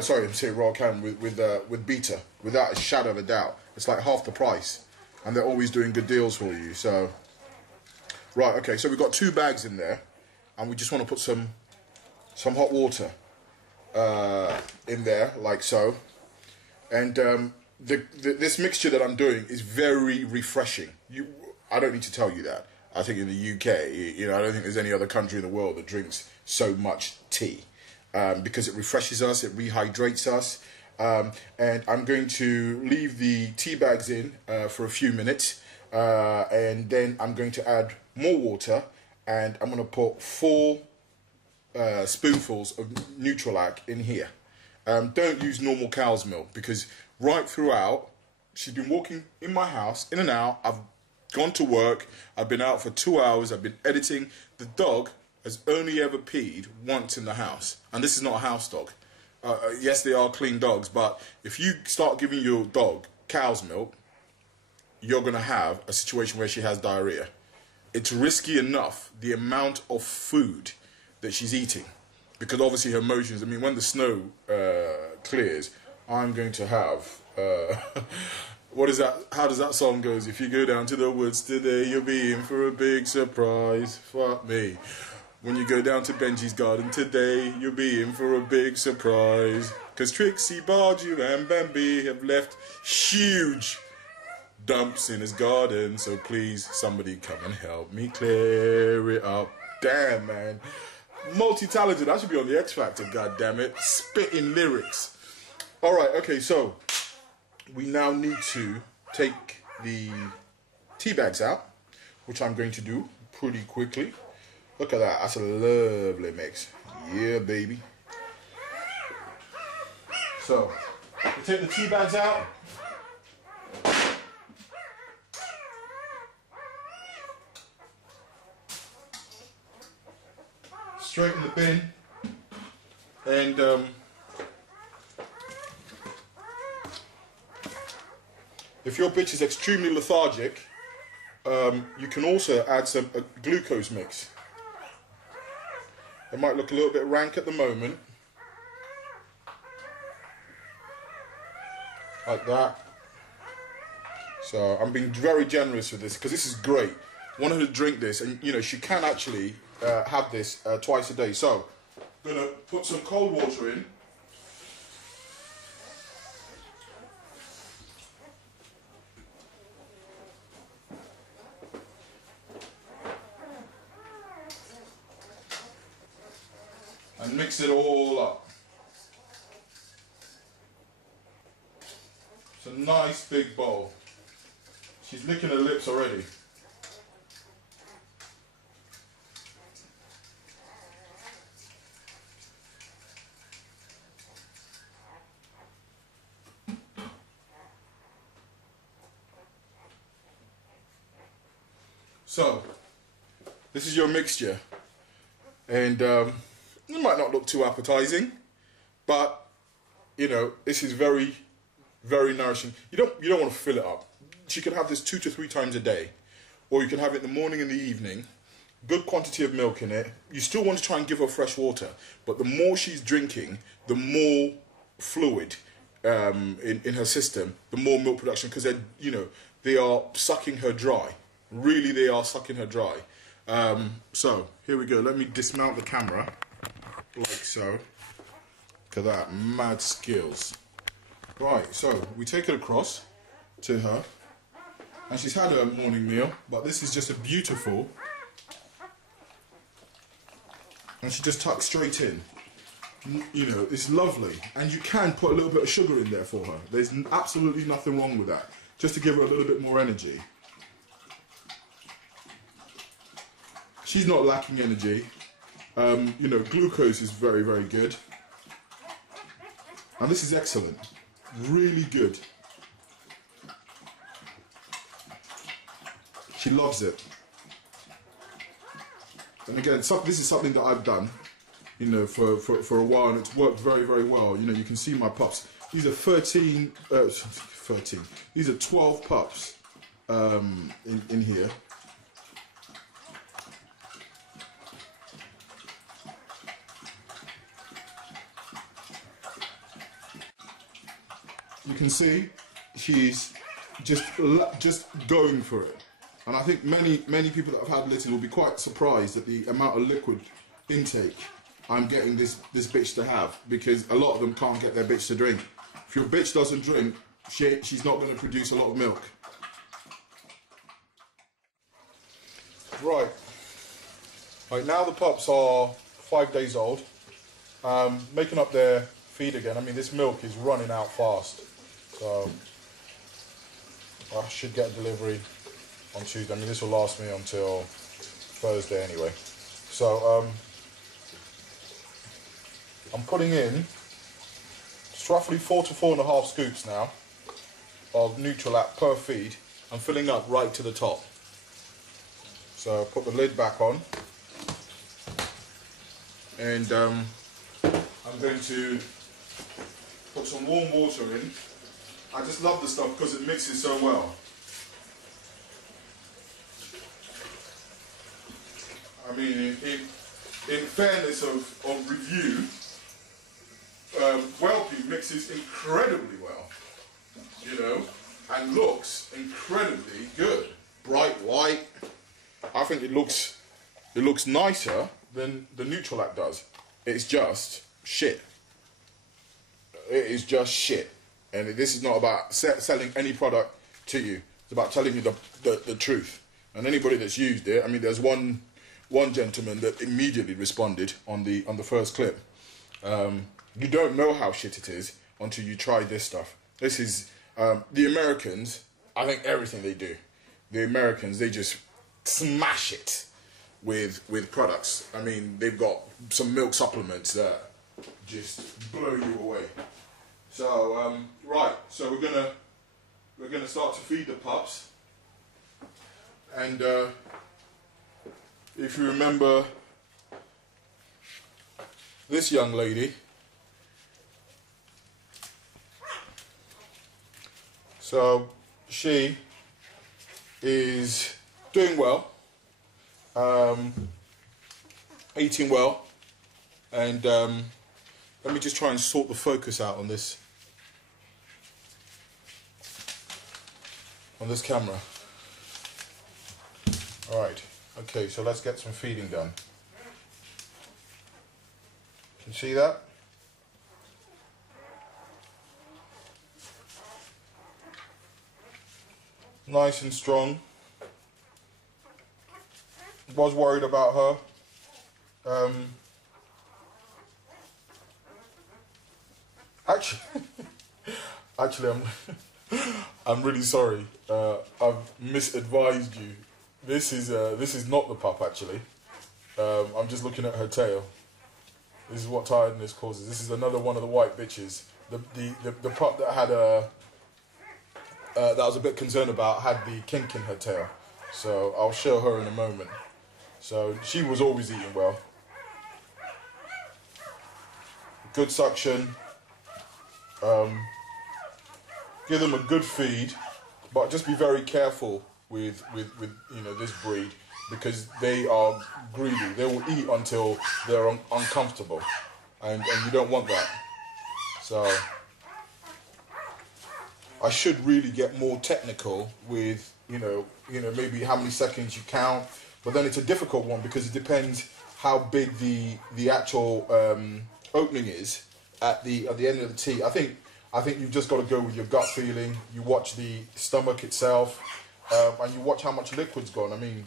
Sorry, I'm saying Royal Canin with Beta, without a shadow of a doubt. It's like half the price, and they're always doing good deals for you. So, right, okay. So we've got 2 bags in there, and we just want to put some hot water in there, like so. And this mixture that I'm doing is very refreshing. I don't need to tell you that. I think in the UK, you know, I don't think there's any other country in the world that drinks so much tea, because it refreshes us, it rehydrates us. And I'm going to leave the tea bags in for a few minutes, and then I'm going to add more water, and I'm going to put 4 spoonfuls of Nutralac in here. Don't use normal cow's milk, because right throughout, she's been walking in my house, in and out. I've gone to work. I've been out for 2 hours. I've been editing. The dog has only ever peed once in the house, and this is not a house dog. Yes, they are clean dogs, but if you start giving your dog cow's milk, you're going to have a situation where she has diarrhea. It's risky enough, the amount of food that she's eating, because obviously her motions, I mean, when the snow clears, I'm going to have, what is that, how does that song goes? If you go down to the woods today, you'll be in for a big surprise. Fuck me. When you go down to Benji's garden today, you'll be in for a big surprise. Cause Trixie, Bardew and Bambi have left huge dumps in his garden, so please, somebody come and help me clear it up. Damn, man. Multi-talented. I should be on the X Factor, goddammit. Spitting lyrics. Alright, okay, so we now need to take the tea bags out, which I'm going to do pretty quickly. Look at that. That's a lovely mix. Yeah, baby. So, we take the tea bags out. straight in the bin. And if your bitch is extremely lethargic, you can also add some glucose mix. It might look a little bit rank at the moment, like that. So I'm being very generous with this because this is great. I want her to drink this, and you know she can actually have this twice a day. So I'm gonna put some cold water in. And mix it all up. It's a nice big bowl. She's licking her lips already. So, this is your mixture. And it might not look too appetizing, but you know, this is very, very nourishing. You don't want to fill it up. She can have this 2 to 3 times a day, or you can have it in the morning and the evening. Good quantity of milk in it. You still want to try and give her fresh water, but the more she's drinking, the more fluid in her system, the more milk production, because they are sucking her dry. Really, they are sucking her dry. So here we go. Let me dismount the camera, like so. Look at that, mad skills. Right, so we take it across to her, and she's had her morning meal, but this is just a beautiful, and she just tucks straight in. You know, it's lovely, and you can put a little bit of sugar in there for her. There's absolutely nothing wrong with that, just to give her a little bit more energy. She's not lacking energy. You know, glucose is very, very good. And this is excellent. Really good. She loves it. And again, this is something that I've done, you know, for a while, and it's worked very, very well. You know, you can see my pups. These are 13. These are 12 pups in here. You can see she's just going for it, and I think many people that have had litters will be quite surprised at the amount of liquid intake I'm getting this bitch to have, because a lot of them can't get their bitch to drink. If your bitch doesn't drink, she's not going to produce a lot of milk. Right now the pups are 5 days old, making up their feed again. I mean, this milk is running out fast. So I should get a delivery on Tuesday. I mean, this will last me until Thursday anyway. So I'm putting in just roughly 4 to 4.5 scoops now of Nutrilap per feed. I'm filling up right to the top. So put the lid back on, and I'm going to put some warm water in. I just love the stuff because it mixes so well. I mean, in fairness of review, Whelpie mixes incredibly well, you know, and looks incredibly good. Bright white. I think it looks nicer than the Nutrilap does. It's just shit. It is just shit. And this is not about selling any product to you. It's about telling you the truth. And anybody that's used it, I mean, there's one gentleman that immediately responded on the first clip. You don't know how shit it is until you try this stuff. This is the Americans. I think everything they do, the Americans, they just smash it with products. I mean, they've got some milk supplements that just blow you away. So right, so we're gonna start to feed the pups, and if you remember this young lady. So she is doing well, eating well, and let me just try and sort the focus out on this camera. All right, okay, so let's get some feeding done. Can you see that? Nice and strong. Was worried about her. Actually, I'm really sorry. I've misadvised you. This is not the pup actually. I'm just looking at her tail. This is what tiredness causes. This is another one of the white bitches. The pup that had that I was a bit concerned about had the kink in her tail. So I'll show her in a moment. So she was always eating well. Good suction. Give them a good feed, but just be very careful with this breed, because they are greedy. They will eat until they're uncomfortable, and you don't want that. So I should really get more technical with maybe how many seconds you count, but then it's a difficult one because it depends how big the actual opening is at the end of the teat. I think you've just got to go with your gut feeling. You watch the stomach itself, and you watch how much liquid's gone. I mean,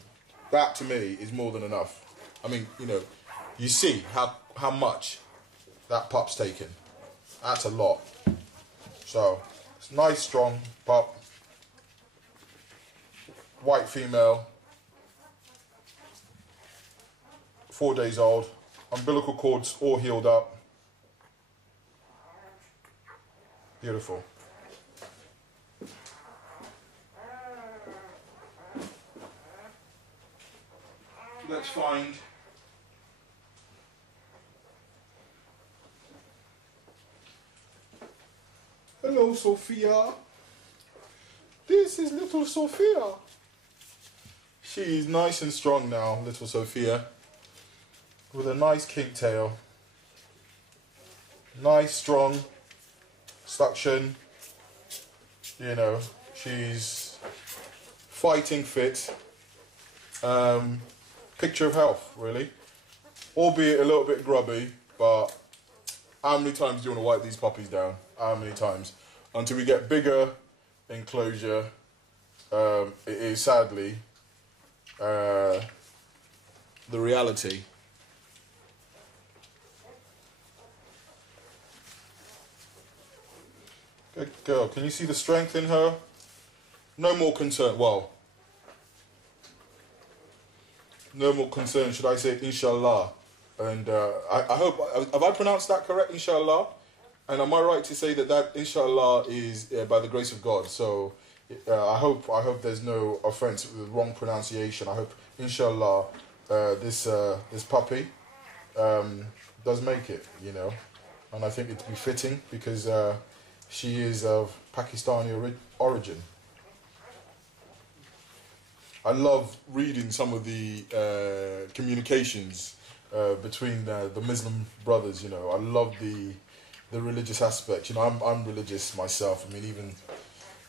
that to me is more than enough. I mean, you see how much that pup's taken. That's a lot. So it's nice, strong pup. White female. 4 days old. Umbilical cords all healed up. Beautiful. Let's find hello, Sophia. This is little Sophia. She's nice and strong now, little Sophia, with a nice kink tail. Nice, strong suction. She's fighting fit. Picture of health, really. Albeit a little bit grubby, but how many times do you want to wipe these puppies down? How many times? Until we get bigger enclosure, it is sadly the reality. Good girl. Can you see the strength in her? No more concern. Well, no more concern. Should I say inshallah? And I hope, have I pronounced that correct, inshallah? And am I right to say that inshallah is by the grace of God? So I hope there's no offense with the wrong pronunciation. I hope inshallah this puppy does make it, and I think it'd be fitting because she is of Pakistani origin. I love reading some of the communications between the Muslim brothers. I love the religious aspect. I'm religious myself. I mean,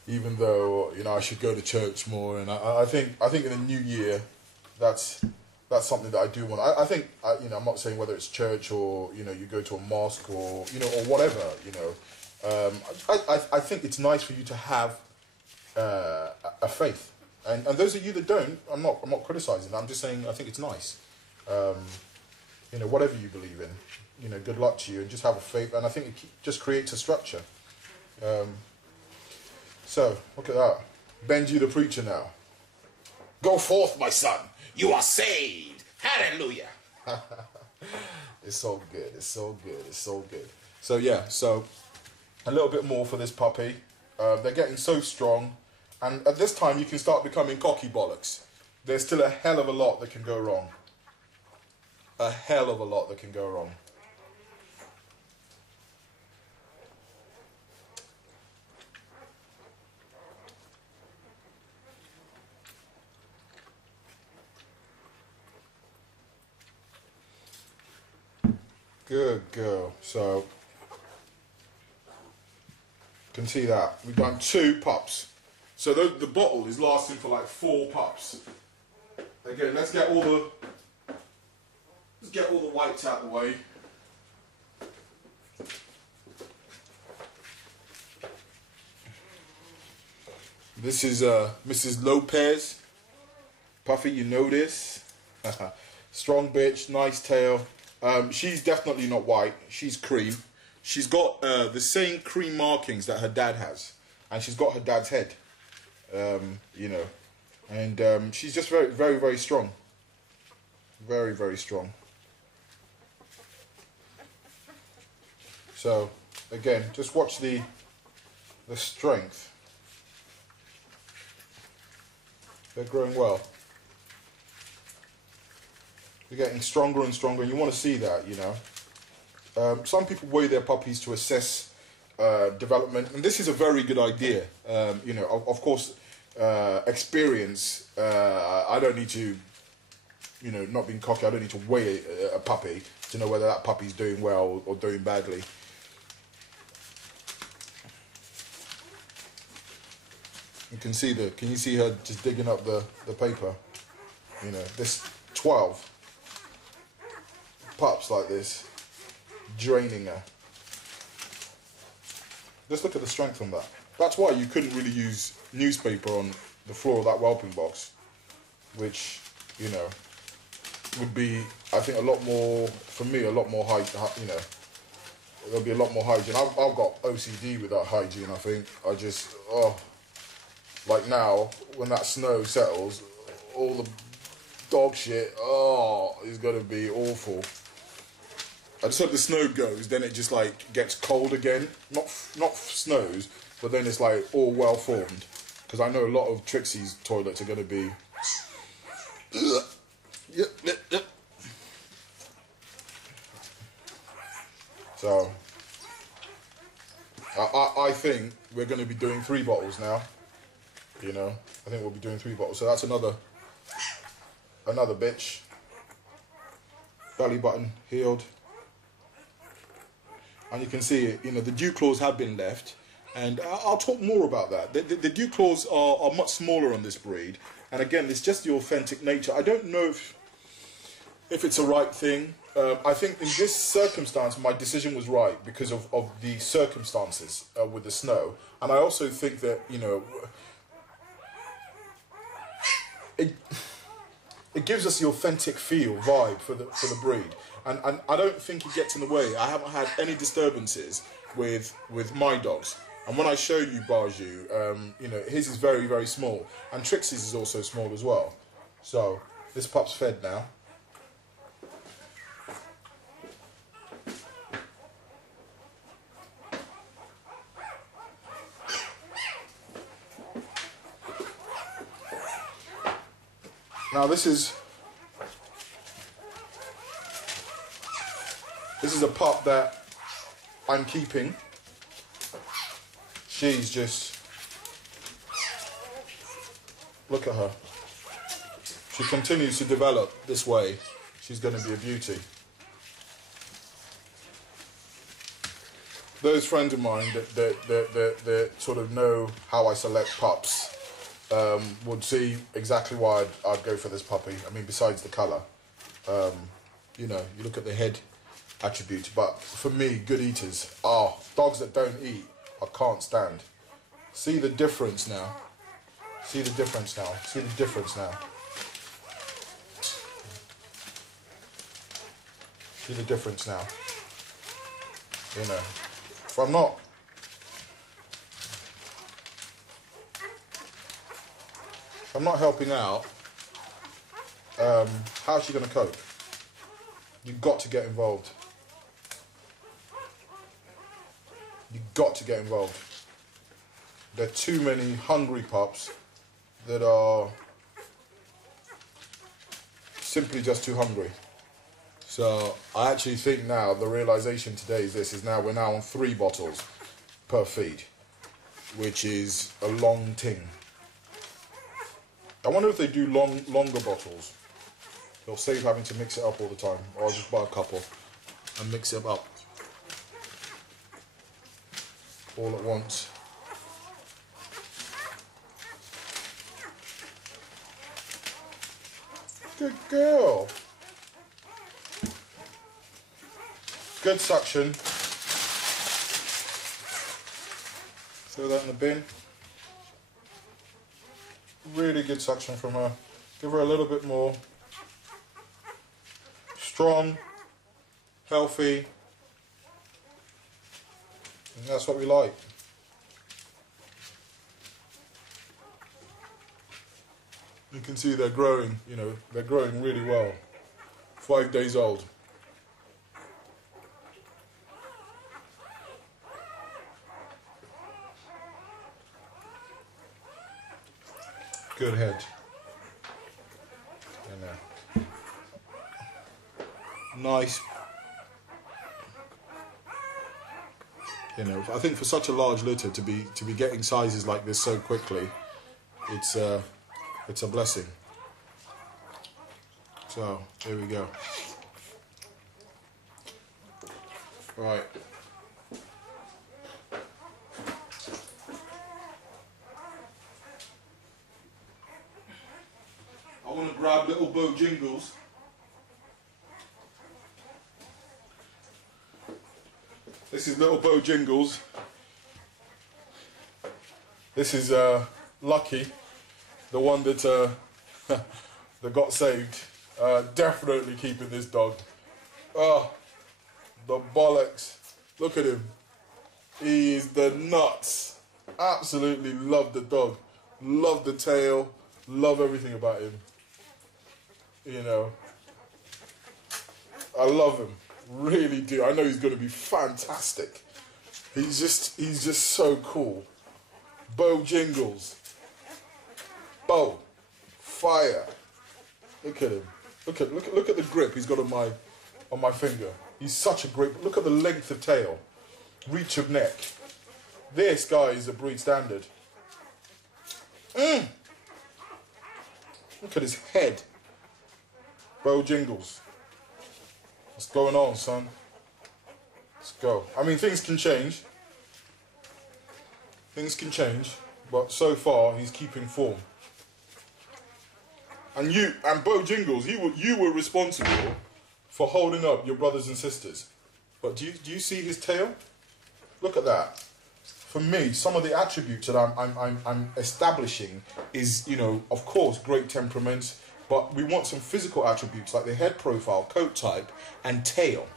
even though I should go to church more, and I think in the new year, that's something that I do want. I think I'm not saying whether it's church or you go to a mosque or or whatever. I think it's nice for you to have a faith, and those of you that don't, I'm not criticizing. I'm just saying I think it's nice. Whatever you believe in, good luck to you, and just have a faith. And I think it just creates a structure. So look at that, Benji the preacher now. Go forth, my son. You are saved. Hallelujah. It's so good. It's so good. It's so good. So yeah. So a little bit more for this puppy. They're getting so strong, and at this time you can start becoming cocky bollocks. There's still a hell of a lot that can go wrong. A hell of a lot that can go wrong. Good girl. So, you can see that. We've done 2 pups. So the bottle is lasting for like 4 pups. Again, let's get all the whites out of the way. This is Mrs. Lopez. Puffy, you know this. Strong bitch, nice tail. She's definitely not white. She's cream. She's got the same cream markings that her dad has, and she's got her dad's head. You know, and she's just very, very, very strong. Very, very strong. So, again, just watch the strength. They're growing well. They're getting stronger and stronger, and you want to see that, you know. Some people weigh their puppies to assess development, and this is a very good idea. You know, of course, experience. I don't need to, you know, not being cocky. I don't need to weigh a puppy to know whether that puppy's doing well or doing badly. You can see can you see her just digging up the paper? You know, this 12 pups like this, draining her. Just look at the strength on that. That's why you couldn't really use newspaper on the floor of that whelping box, which, you know, would be, I think, a lot more, for me, a lot more you know, there'll be a lot more hygiene. I've got OCD with that hygiene, I think. I just, like now, when that snow settles, all the dog shit, is going to be awful. I just hope the snow goes, then it just like gets cold again. Not snows, but then it's like all well formed. Because I know a lot of Trixie's toilets are going to be... Yep. So, I think we're going to be doing 3 bottles now. You know, I think we'll be doing 3 bottles. So that's another bitch. Belly button healed. And you can see it, you know, the dew claws have been left. And I'll talk more about that. The dew claws are much smaller on this breed. And again, it's just the authentic nature. I don't know if it's a right thing. I think in this circumstance, my decision was right because of the circumstances with the snow. And I also think that, you know, it gives us the authentic vibe for the breed, and I don't think it gets in the way. I haven't had any disturbances with my dogs, and when I show you Baju, you know, his is very, very small, and Trixie's is also small as well. So this pup's fed now. Now this is a pup that I'm keeping. She's just, look at her. She continues to develop this way. She's going to be a beauty. Those friends of mine that sort of know how I select pups would see exactly why I'd go for this puppy. I mean, besides the colour, you know, you look at the head attributes, but for me, good eaters are dogs that don't eat. I can't stand. See the difference now. See the difference now. See the difference now. See the difference now. You know, if I'm not helping out, how's she going to cope? You've got to get involved. You've got to get involved. There are too many hungry pups that are simply just too hungry. So I actually think now the realization today is now we're now on 3 bottles per feed, which is a long thing. I wonder if they do longer bottles. They'll save having to mix it up all the time, or I'll just buy a couple. and mix it up all at once. Good girl. Good suction. Throw that in the bin. Really good suction from her. Give her a little bit more. Strong, healthy. And that's what we like. You can see they're growing, you know, they're growing really well. 5 days old. Good head. And nice. You know, I think for such a large litter to be getting sizes like this so quickly, it's a blessing. So here we go. Right. I want to grab little Bo Jingles. This is little Bo Jingles. This is Lucky, the one that that got saved. Definitely keeping this dog. Oh, the bollocks. Look at him. He is the nuts. Absolutely love the dog. Love the tail. Love everything about him. You know, I love him. Really do. I know he's going to be fantastic. He's just so cool. Bo Jingles. Bo. Fire. Look at him. Look at the grip he's got on my finger. He's such a great. Look at the length of tail, reach of neck. This guy is a breed standard. Look at his head. Bo Jingles. What's going on, son? Let's go. I mean, things can change. Things can change, but so far he's keeping form. And Bo Jingles, you were responsible for holding up your brothers and sisters. But do you see his tail? Look at that. For me, some of the attributes that I'm establishing is, you know, of course, great temperaments, but we want some physical attributes like the head profile, coat type, and tail.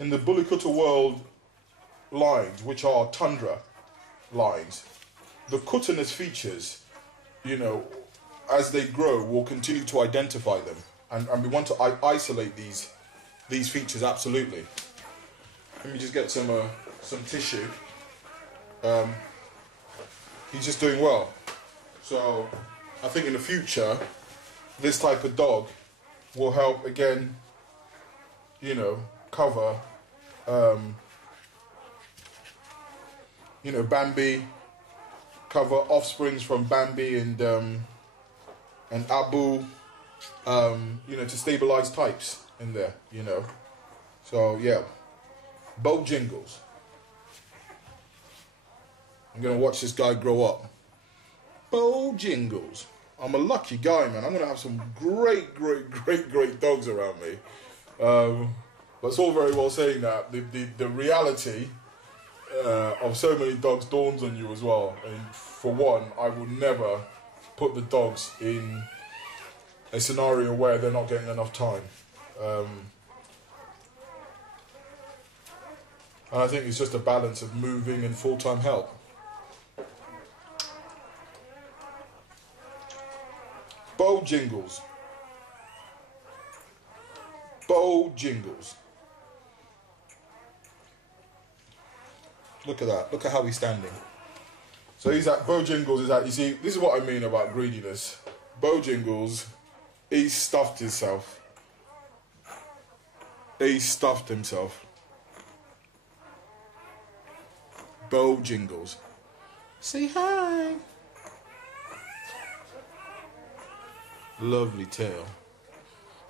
In the Bully Kutta World lines, which are tundra lines, the Kuttaness features, you know, as they grow, we'll continue to identify them, and we want to isolate these features absolutely. Let me just get some tissue. He's just doing well, so I think in the future this type of dog will help again, you know, cover you know, Bambi, cover offsprings from Bambi and Abu, you know, to stabilize types in there, you know. So yeah, Bo Jingles. I'm gonna watch this guy grow up. Bo Jingles. I'm a lucky guy, man. I'm gonna have some great dogs around me. But it's all very well saying that. The reality of so many dogs dawns on you as well. And for one, I will never put the dogs in a scenario where they're not getting enough time. And I think it's just a balance of moving and full-time help. Bo Jingles. Bo Jingles. Look at that. Look at how he's standing. So he's at, Bo Jingles is at, you see, this is what I mean about greediness. Bo Jingles, he stuffed himself. He stuffed himself. Bo Jingles. Say hi. Lovely tail.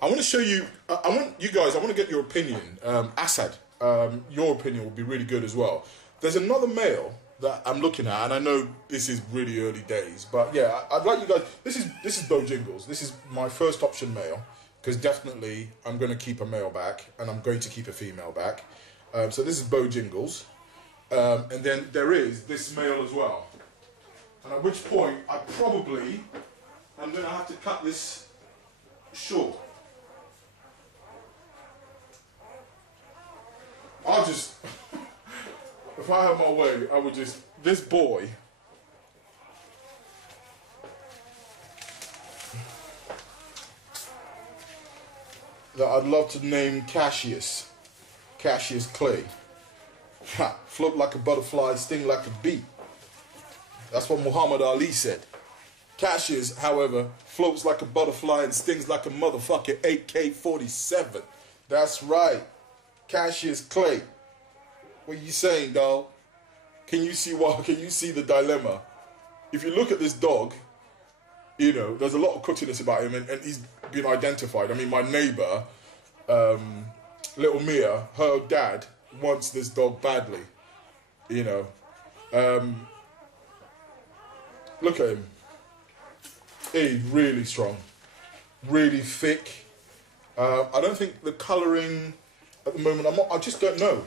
I want to show you, I want to get your opinion. Assad, your opinion will be really good as well. There's another male that I'm looking at, and I know this is really early days, but yeah, I'd like you guys, this is Bojingles. This is my first option male, because definitely I'm going to keep a male back, and I'm going to keep a female back. So this is Bojingles. And then there is this male as well. And at which point, I'm going to have to cut this short. I'll just, if I had my way, I would just, this boy, that I'd love to name Cassius Clay. Ha, float like a butterfly, sting like a bee. That's what Muhammad Ali said. Cassius, however, floats like a butterfly and stings like a motherfucking AK-47. That's right. Cassius Clay. What are you saying, dog? Can you see the dilemma? If you look at this dog, you know, there's a lot of cuttiness about him, and he's been identified. I mean, my neighbour, little Mia, her dad wants this dog badly, you know. Look at him. He's really strong, really thick. I don't think the colouring at the moment, I just don't know.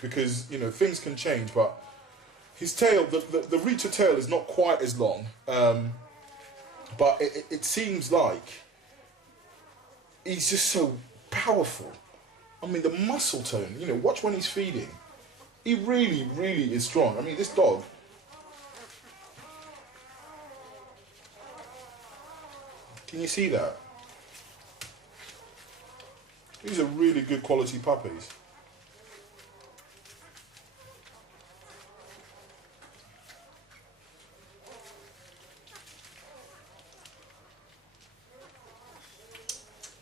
Because, you know, things can change, but his tail, the reach of tail is not quite as long, but it seems like he's just so powerful. I mean, the muscle tone, you know, watch when he's feeding. He really, really is strong. I mean, this dog, can you see that? These are really good quality puppies.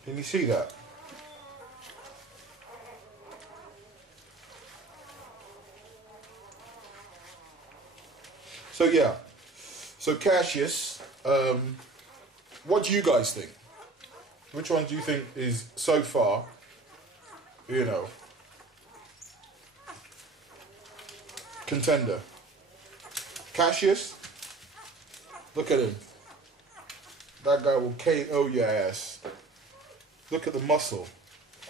Can you see that? So yeah, so Cassius, what do you guys think? Which one do you think is so far, you know, contender? Cassius, look at him. That guy will KO your ass. Look at the muscle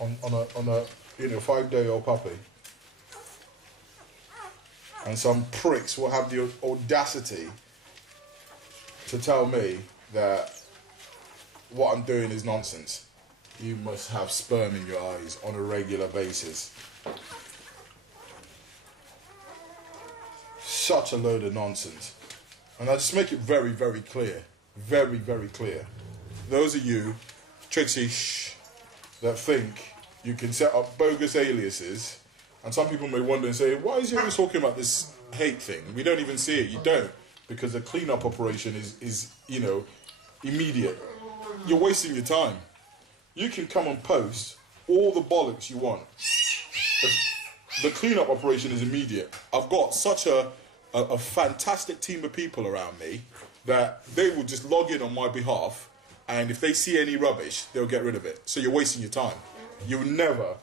on a you know 5-day-old puppy. And some pricks will have the audacity to tell me that what I'm doing is nonsense. You must have sperm in your eyes on a regular basis. Such a load of nonsense. And I just make it very, very clear. Very, very clear. Those of you, Trixie, that think you can set up bogus aliases, and some people may wonder and say, why is he always talking about this hate thing? We don't even see it. You don't. Because the cleanup operation is you know, immediate. You're wasting your time. You can come and post all the bollocks you want. The cleanup operation is immediate. I've got such a fantastic team of people around me that they will just log in on my behalf, and if they see any rubbish, they'll get rid of it. So you're wasting your time. You'll never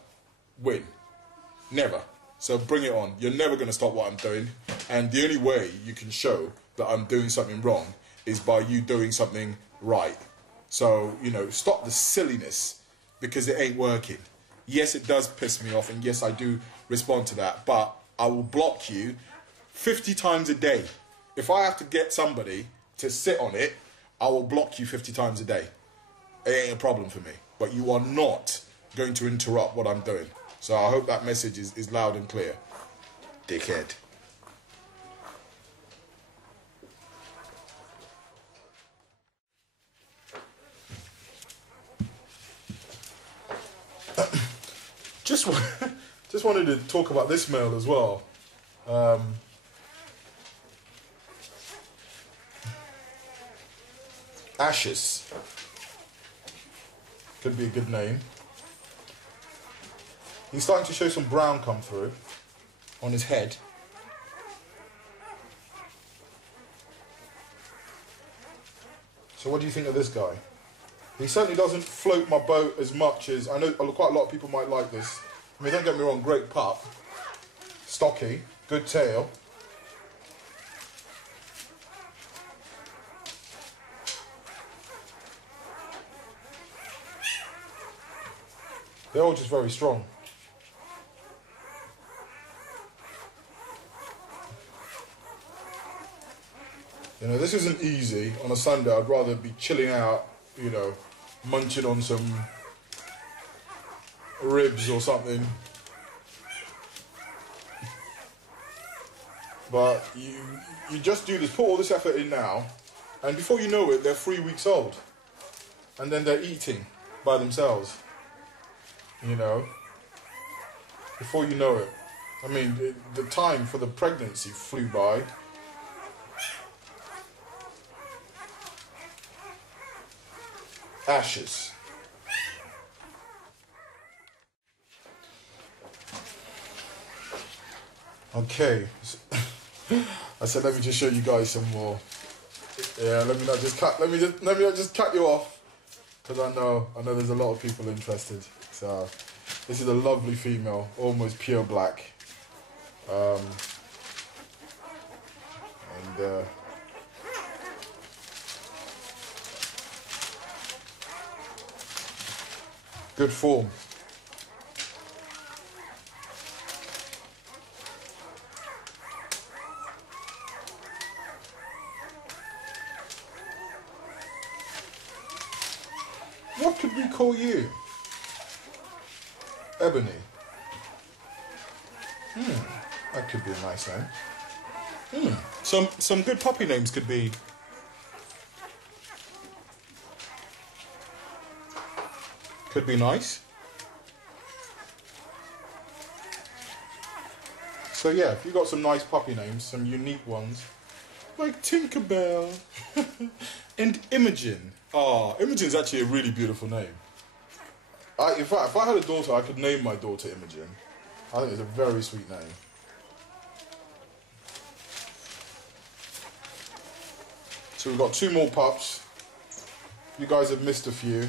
win. Never. So bring it on. You're never going to stop what I'm doing. And the only way you can show that I'm doing something wrong is by you doing something right. So, you know, stop the silliness, because it ain't working. Yes, it does piss me off, and yes, I do respond to that, but I will block you 50 times a day. If I have to get somebody to sit on it, I will block you 50 times a day. It ain't a problem for me. But you are not going to interrupt what I'm doing. So I hope that message is loud and clear. Dickhead. Just wanted to talk about this male as well. Ashes. Could be a good name. He's starting to show some brown come through on his head. So what do you think of this guy? He certainly doesn't float my boat as much as, I know quite a lot of people might like this. I mean, don't get me wrong, great pup. Stocky, good tail. They're all just very strong. You know, this isn't easy on a Sunday. I'd rather be chilling out, you know, munching on some ribs or something. But you just do this, put all this effort in now, and before you know it, they're 3 weeks old. And then they're eating by themselves. You know, before you know it. I mean, the time for the pregnancy flew by. Ashes. Okay. I said, let me just show you guys some more. Yeah, let me not just cut you off, because I know there's a lot of people interested. So this is a lovely female, almost pure black. Good form. What could we call you? Ebony. That could be a nice name. Some good puppy names could be nice. So yeah, if you got some nice puppy names, some unique ones, like Tinkerbell and Imogen. Ah, Imogen's actually a really beautiful name. In fact, if I had a daughter, I could name my daughter Imogen. I think it's a very sweet name. So we've got 2 more pups. You guys have missed a few.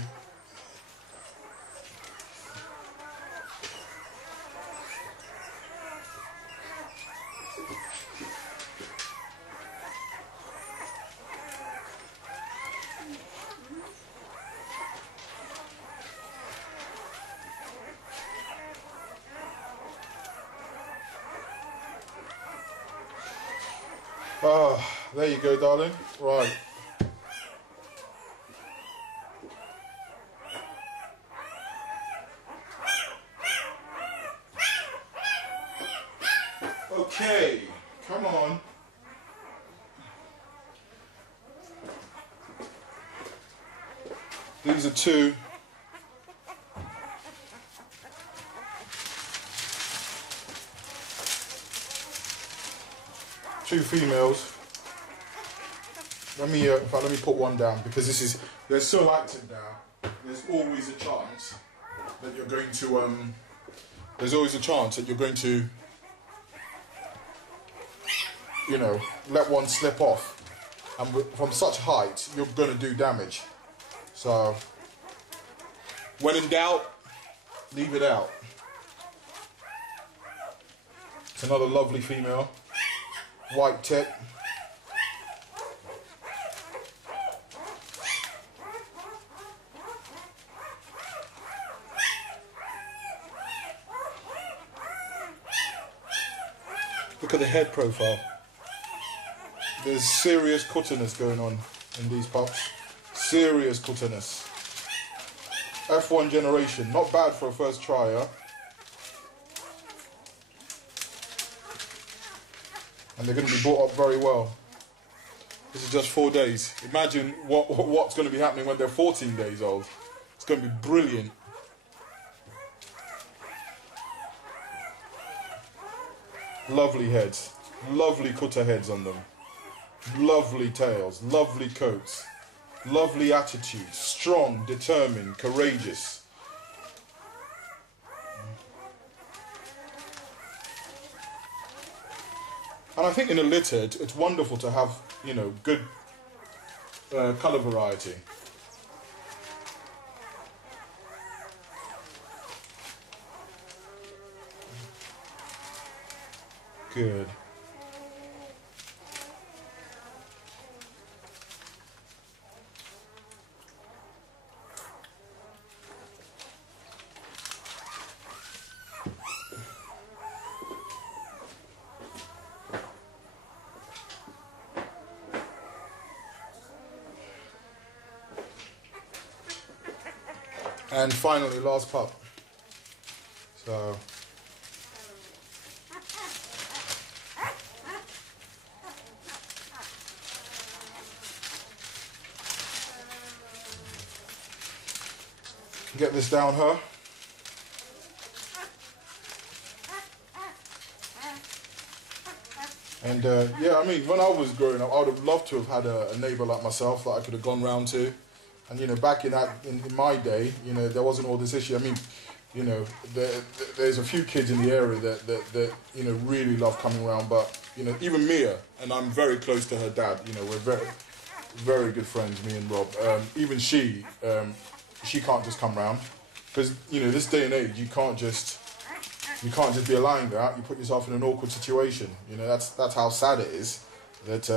Ah, there you go, darling. Right. Okay, come on. These are 2. Two females. Let me put one down, because they're so active now. There's always a chance that you're going to you know, let one slip off, and from such height you're going to do damage. So when in doubt, leave it out. It's another lovely female. White tip. Look at the head profile. There's serious cuttiness going on in these pups. Serious cuttiness. F1 generation. Not bad for a first tryer. And they're going to be brought up very well. This is just 4 days. Imagine what's going to be happening when they're 14 days old. It's going to be brilliant. Lovely heads. Lovely Kutta heads on them. Lovely tails. Lovely coats. Lovely attitudes. Strong, determined, courageous. And I think in a litter, it's wonderful to have, you know, good colour variety. Good. And finally, last pup. So. Get this down her. And yeah, I mean, when I was growing up, I would have loved to have had a neighbour like myself that I could have gone round to. And you know, back in my day, you know, there wasn't all this issue. I mean, you know, there's a few kids in the area that you know really love coming around. But you know, even Mia, and I'm very close to her dad. You know, we're very good friends, me and Rob. Even she can't just come round because you know, this day and age, you can't just be allowing that. You put yourself in an awkward situation. You know, that's how sad it is. That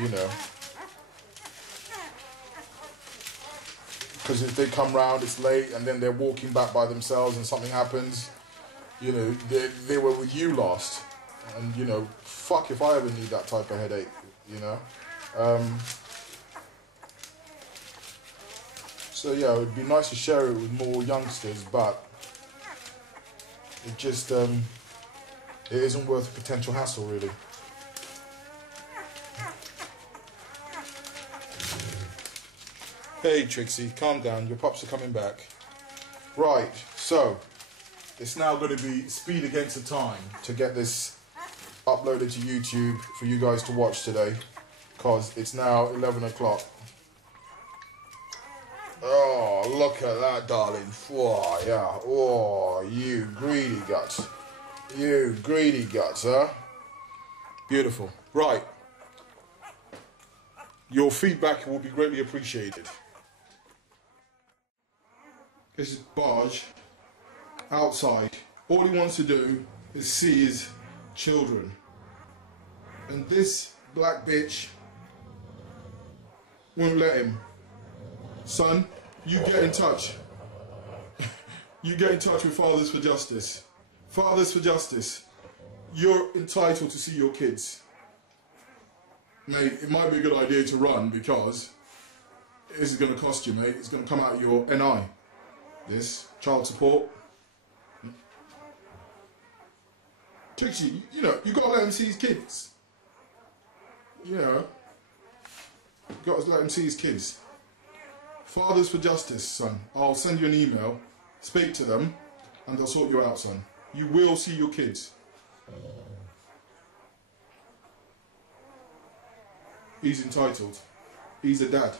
you know. Because if they come round, it's late, and then they're walking back by themselves, and something happens. You know, they were with you last, and you know, fuck if I ever need that type of headache. You know. So yeah, it would be nice to share it with more youngsters, but it just it isn't worth the potential hassle, really. Hey Trixie, calm down, your pups are coming back. Right, so it's now going to be speed against the time to get this uploaded to YouTube for you guys to watch today, because it's now 11 o'clock. Oh, look at that, darling. Oh, yeah. Oh, you greedy guts. You greedy guts, huh? Beautiful. Right. Your feedback will be greatly appreciated. This is Barge outside. All he wants to do is see his children. And this black bitch won't let him. Son, you get in touch. You get in touch with Fathers for Justice. Fathers for Justice. You're entitled to see your kids. Mate, it might be a good idea to run because this is going to cost you, mate. It's going to come out of your NI. This, child support. Trixie, you know, you got to let him see his kids. You know, you got to let him see his kids. Fathers for Justice, son. I'll send you an email. Speak to them, and they'll sort you out, son. You will see your kids. He's entitled. He's a dad.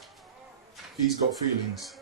He's got feelings.